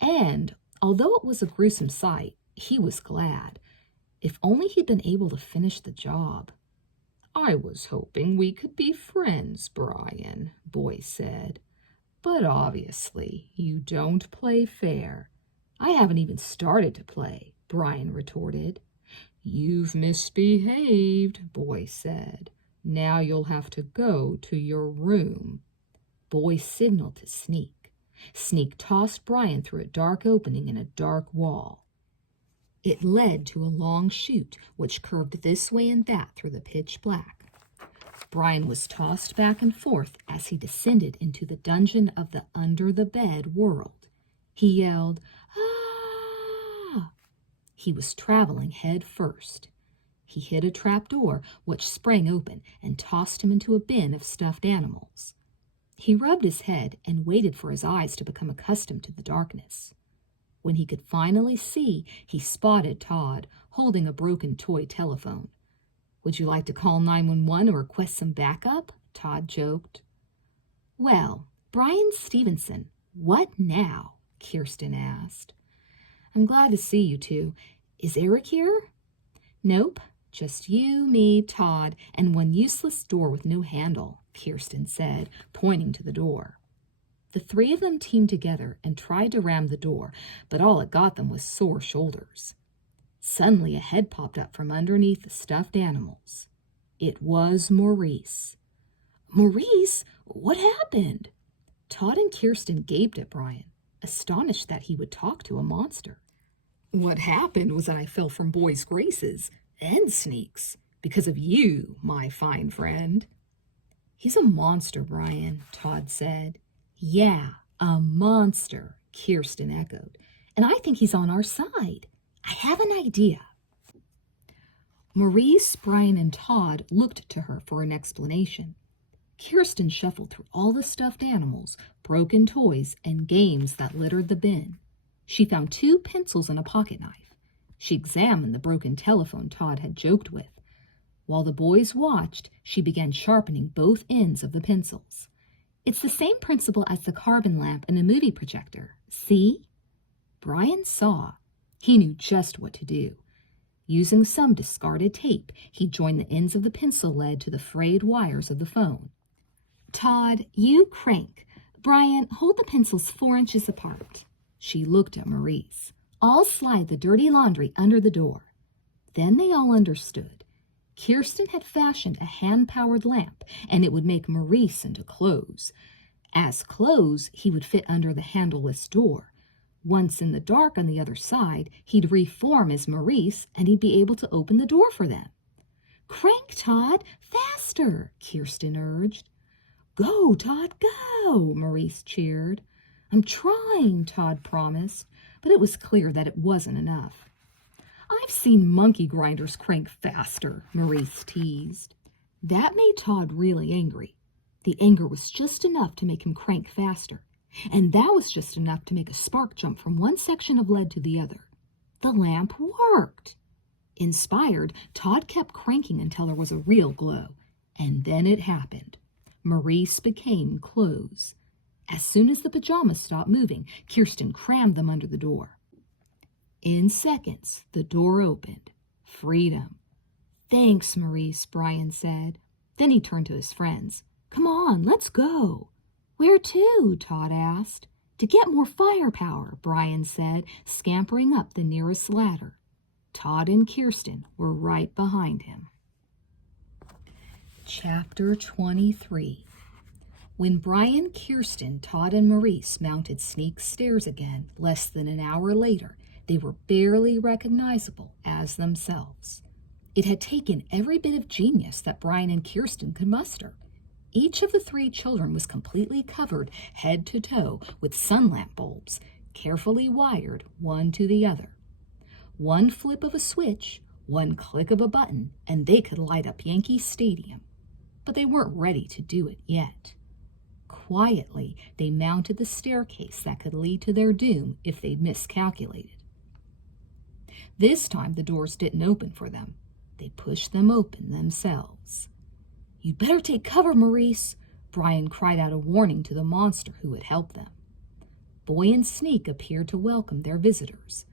and, although it was a gruesome sight, he was glad. If only he'd been able to finish the job. "I was hoping we could be friends, Brian," Boy said. "But obviously you don't play fair." "I haven't even started to play," Brian retorted. "You've misbehaved," Boy said. "Now you'll have to go to your room." Boy signaled to Sneak. Sneak tossed Brian through a dark opening in a dark wall. It led to a long chute, which curved this way and that through the pitch black. Brian was tossed back and forth as he descended into the dungeon of the under-the-bed world. He yelled, "Ah!" He was traveling head first. He hit a trap door, which sprang open and tossed him into a bin of stuffed animals. He rubbed his head and waited for his eyes to become accustomed to the darkness. When he could finally see, he spotted Todd, holding a broken toy telephone. "Would you like to call 911 or request some backup?" Todd joked. "Well, Brian Stevenson, what now?" Kirsten asked. "I'm glad to see you two. Is Eric here?" "Nope, just you, me, Todd, and one useless door with no handle," Kirsten said, pointing to the door. The three of them teamed together and tried to ram the door, but all it got them was sore shoulders. Suddenly a head popped up from underneath the stuffed animals. It was Maurice. "Maurice, what happened?" Todd and Kirsten gaped at Brian, astonished that he would talk to a monster. "What happened was that I fell from Boy's graces and Sneak's because of you, my fine friend." "He's a monster, Brian," Todd said. "Yeah, a monster," Kirsten echoed. "And I think he's on our side. I have an idea." Maurice, Brian, and Todd looked to her for an explanation. Kirsten shuffled through all the stuffed animals, broken toys, and games that littered the bin. She found 2 pencils and a pocket knife. She examined the broken telephone Todd had joked with. While the boys watched, she began sharpening both ends of the pencils. It's the same principle as the carbon lamp in a movie projector. See? Brian saw. He knew just what to do. Using some discarded tape, he joined the ends of the pencil lead to the frayed wires of the phone. Todd, you crank. Brian, hold the pencils 4 inches apart. She looked at Maurice. I'll slide the dirty laundry under the door. Then they all understood. Kirsten had fashioned a hand-powered lamp, and it would make Maurice into clothes. As clothes, he would fit under the handleless door. Once in the dark on the other side, he'd reform as Maurice, and he'd be able to open the door for them. Crank, Todd, faster, Kirsten urged. Go, Todd, go, Maurice cheered. I'm trying, Todd promised, but it was clear that it wasn't enough. I've seen monkey grinders crank faster, Maurice teased. That made Todd really angry. The anger was just enough to make him crank faster, and that was just enough to make a spark jump from one section of lead to the other. The lamp worked. Inspired, Todd kept cranking until there was a real glow, and then it happened. Maurice became clothes. As soon as the pajamas stopped moving, Kirsten crammed them under the door. In seconds, the door opened. Freedom. Thanks, Maurice, Brian said. Then he turned to his friends. Come on, let's go. Where to? Todd asked. To get more firepower, Brian said, scampering up the nearest ladder. Todd and Kirsten were right behind him. Chapter 23. When Brian, Kirsten, Todd, and Maurice mounted Sneak's stairs again less than an hour later, they were barely recognizable as themselves. It had taken every bit of genius that Brian and Kirsten could muster. Each of the 3 children was completely covered head to toe with sun lamp bulbs, carefully wired one to the other. One flip of a switch, one click of a button, and they could light up Yankee Stadium. But they weren't ready to do it yet. Quietly, they mounted the staircase that could lead to their doom if they'd miscalculated. This time the doors didn't open for them. They pushed them open themselves. You'd better take cover, Maurice, Brian cried out a warning to the monster who had helped them. Boy and Sneak appeared to welcome their visitors.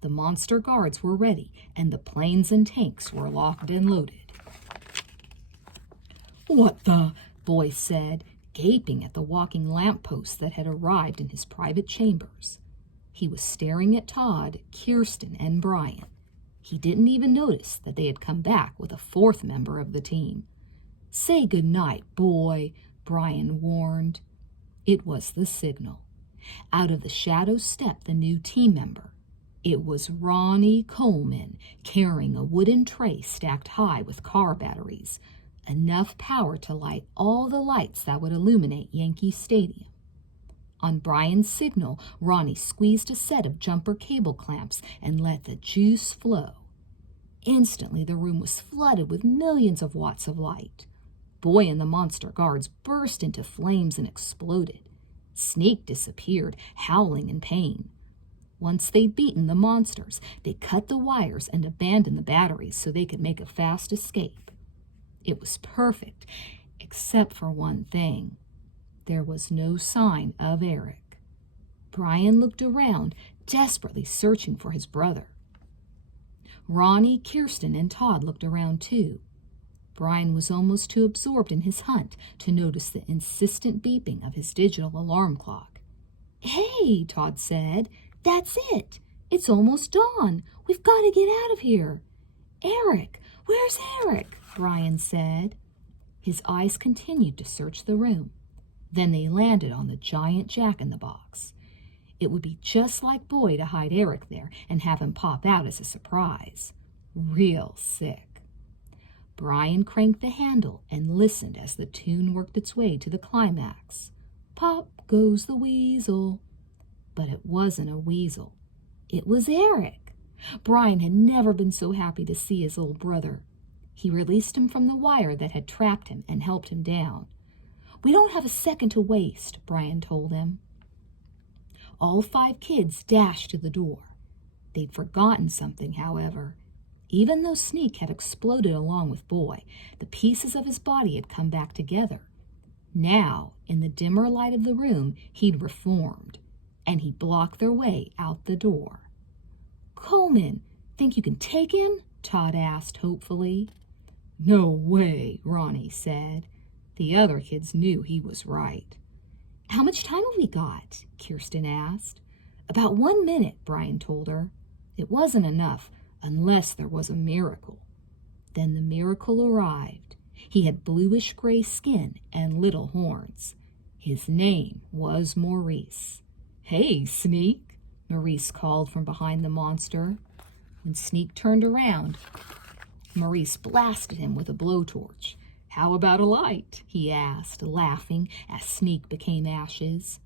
The monster guards were ready, and the planes and tanks were locked and loaded. What the? Boy said, gaping at the walking lamppost that had arrived in his private chambers. He was staring at Todd, Kirsten, and Brian. He didn't even notice that they had come back with a 4th member of the team. Say goodnight, boy, Brian warned. It was the signal. Out of the shadows stepped the new team member. It was Ronnie Coleman, carrying a wooden tray stacked high with car batteries, enough power to light all the lights that would illuminate Yankee Stadium. On Brian's signal, Ronnie squeezed a set of jumper cable clamps and let the juice flow. Instantly, the room was flooded with millions of watts of light. Boy and the monster guards burst into flames and exploded. Sneak disappeared, howling in pain. Once they'd beaten the monsters, they cut the wires and abandoned the batteries so they could make a fast escape. It was perfect, except for one thing. There was no sign of Eric. Brian looked around, desperately searching for his brother. Ronnie, Kirsten, and Todd looked around too. Brian was almost too absorbed in his hunt to notice the insistent beeping of his digital alarm clock. Hey, Todd said, that's it. It's almost dawn. We've got to get out of here. Eric, where's Eric? Brian said. His eyes continued to search the room. Then they landed on the giant jack-in-the-box. It would be just like Boy to hide Eric there and have him pop out as a surprise. Real sick. Brian cranked the handle and listened as the tune worked its way to the climax. Pop goes the weasel. But it wasn't a weasel. It was Eric. Brian had never been so happy to see his little brother. He released him from the wire that had trapped him and helped him down. "We don't have a second to waste," Brian told him. All 5 kids dashed to the door. They'd forgotten something, however. Even though Sneak had exploded along with Boy, the pieces of his body had come back together. Now, in the dimmer light of the room, he'd reformed, and he blocked their way out the door. "Coleman, think you can take him?" Todd asked hopefully. "No way," Ronnie said. The other kids knew he was right. "How much time have we got?" Kirsten asked. "About 1 minute," Brian told her. It wasn't enough unless there was a miracle. Then the miracle arrived. He had bluish-gray skin and little horns. His name was Maurice. "Hey, Sneak," Maurice called from behind the monster. When Sneak turned around, Maurice blasted him with a blowtorch. "How about a light?" he asked, laughing as Sneak became ashes.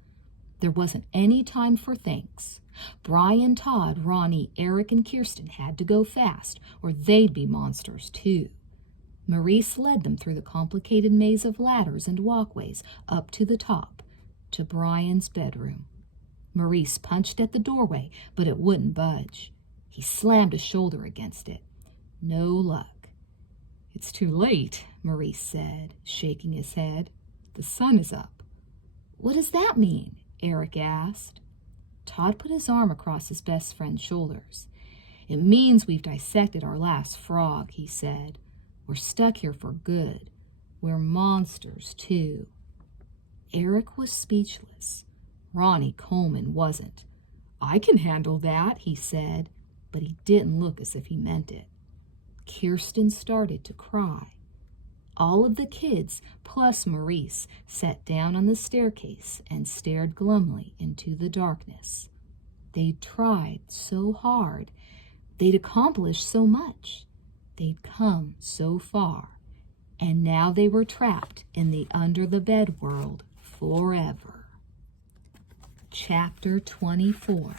There wasn't any time for thanks. Brian, Todd, Ronnie, Eric, and Kirsten had to go fast, or they'd be monsters too. Maurice led them through the complicated maze of ladders and walkways up to the top, to Brian's bedroom. Maurice punched at the doorway, but it wouldn't budge. He slammed a shoulder against it. No luck. "It's too late," Maurice said, shaking his head. "The sun is up." "What does that mean?" Eric asked. Todd put his arm across his best friend's shoulders. "It means we've dissected our last frog," he said. "We're stuck here for good. We're monsters, too." Eric was speechless. Ronnie Coleman wasn't. "I can handle that," he said, but he didn't look as if he meant it. Kirsten started to cry. All of the kids, plus Maurice, sat down on the staircase and stared glumly into the darkness. They'd tried so hard. They'd accomplished so much. They'd come so far. And now they were trapped in the under-the-bed world forever. Chapter 24.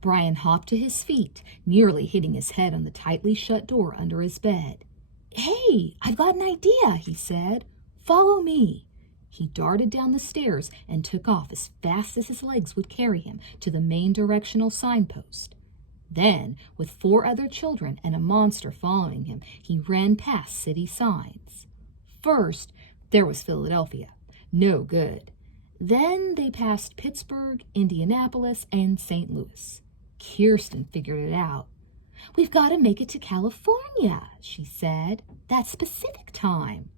Brian hopped to his feet, nearly hitting his head on the tightly shut door under his bed. "Hey, I've got an idea," he said. "Follow me." He darted down the stairs and took off as fast as his legs would carry him to the main directional signpost. Then, with 4 other children and a monster following him, he ran past city signs. First, there was Philadelphia. No good. Then they passed Pittsburgh, Indianapolis, and St. Louis. Kirsten figured it out. "We've got to make it to California," she said. "That's Pacific time."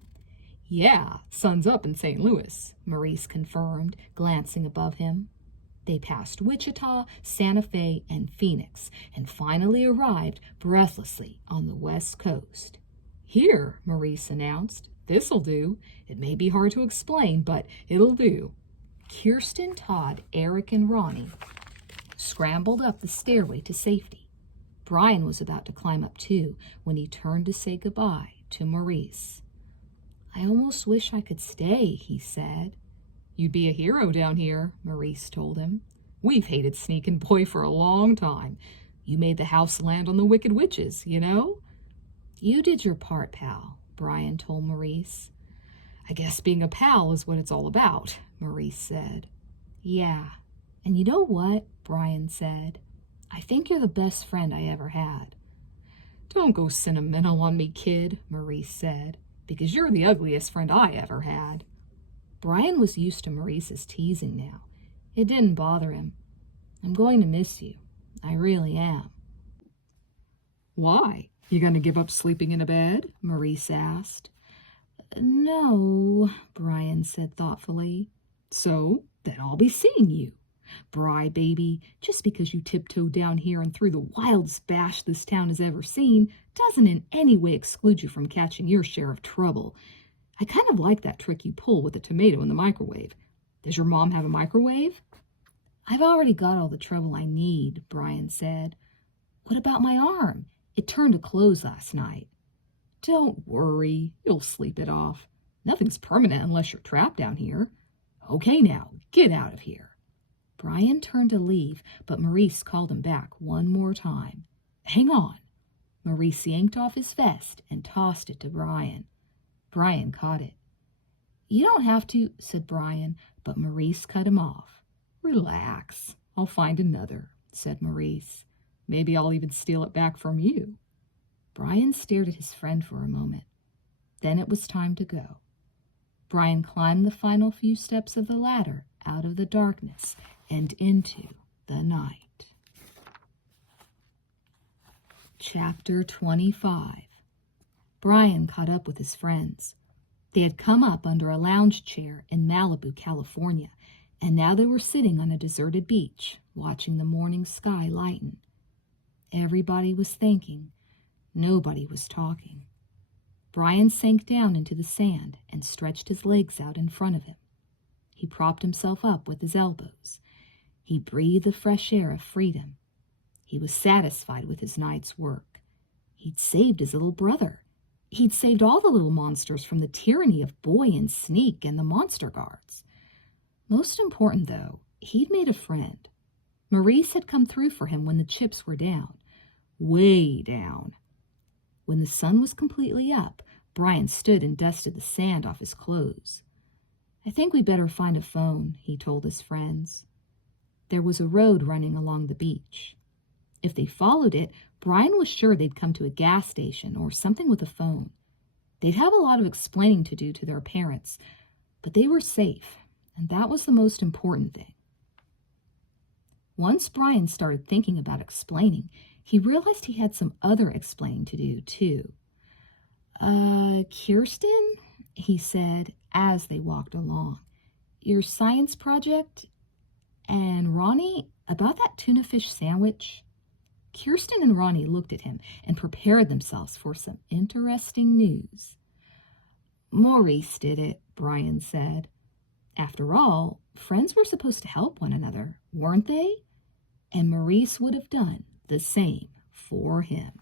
"Yeah, sun's up in St. Louis," Maurice confirmed, glancing above him. They passed Wichita, Santa Fe, and Phoenix, and finally arrived breathlessly on the West Coast. "Here," Maurice announced. "This'll do. It may be hard to explain, but it'll do." Kirsten, Todd, Eric, and Ronnie scrambled up the stairway to safety. Brian was about to climb up too when he turned to say goodbye to Maurice. "I almost wish I could stay," he said. "You'd be a hero down here," Maurice told him. "We've hated Sneak and Boy for a long time. You made the house land on the Wicked Witches, you know?" "You did your part, pal," Brian told Maurice. "I guess being a pal is what it's all about," Maurice said. "Yeah, and you know what?" Brian said. "I think you're the best friend I ever had." "Don't go sentimental on me, kid," Maurice said, "because you're the ugliest friend I ever had." Brian was used to Maurice's teasing now. It didn't bother him. "I'm going to miss you. I really am." "Why? You going to give up sleeping in a bed?" Maurice asked. "No," Brian said thoughtfully. "So then I'll be seeing you. Bri, baby, just because you tiptoed down here and threw the wildest bash this town has ever seen doesn't in any way exclude you from catching your share of trouble. I kind of like that trick you pull with the tomato in the microwave. Does your mom have a microwave?" "I've already got all the trouble I need," Brian said. "What about my arm? It turned to close last night." "Don't worry. You'll sleep it off. Nothing's permanent unless you're trapped down here. Okay, now, get out of here." Brian turned to leave, but Maurice called him back one more time. "Hang on." Maurice yanked off his vest and tossed it to Brian. Brian caught it. "You don't have to," said Brian, but Maurice cut him off. "Relax. I'll find another," said Maurice. "Maybe I'll even steal it back from you." Brian stared at his friend for a moment. Then it was time to go. Brian climbed the final few steps of the ladder out of the darkness and into the night. Chapter 25. Brian caught up with his friends. They had come up under a lounge chair in Malibu, California, and now they were sitting on a deserted beach, watching the morning sky lighten. Everybody was thinking. Nobody was talking. Brian sank down into the sand and stretched his legs out in front of him. He propped himself up with his elbows. He breathed the fresh air of freedom. He was satisfied with his night's work. He'd saved his little brother. He'd saved all the little monsters from the tyranny of Boy and Sneak and the monster guards. Most important, though, he'd made a friend. Maurice had come through for him when the chips were down. Way down. When the sun was completely up, Brian stood and dusted the sand off his clothes. "I think we'd better find a phone," he told his friends. There was a road running along the beach. If they followed it, Brian was sure they'd come to a gas station or something with a phone. They'd have a lot of explaining to do to their parents, but they were safe, and that was the most important thing. Once Brian started thinking about explaining, he realized he had some other explaining to do, too. Kirsten," he said as they walked along, "your science project? And Ronnie, about that tuna fish sandwich?" Kirsten and Ronnie looked at him and prepared themselves for some interesting news. "Maurice did it," Brian said. After all, friends were supposed to help one another, weren't they? And Maurice would have done the same for him.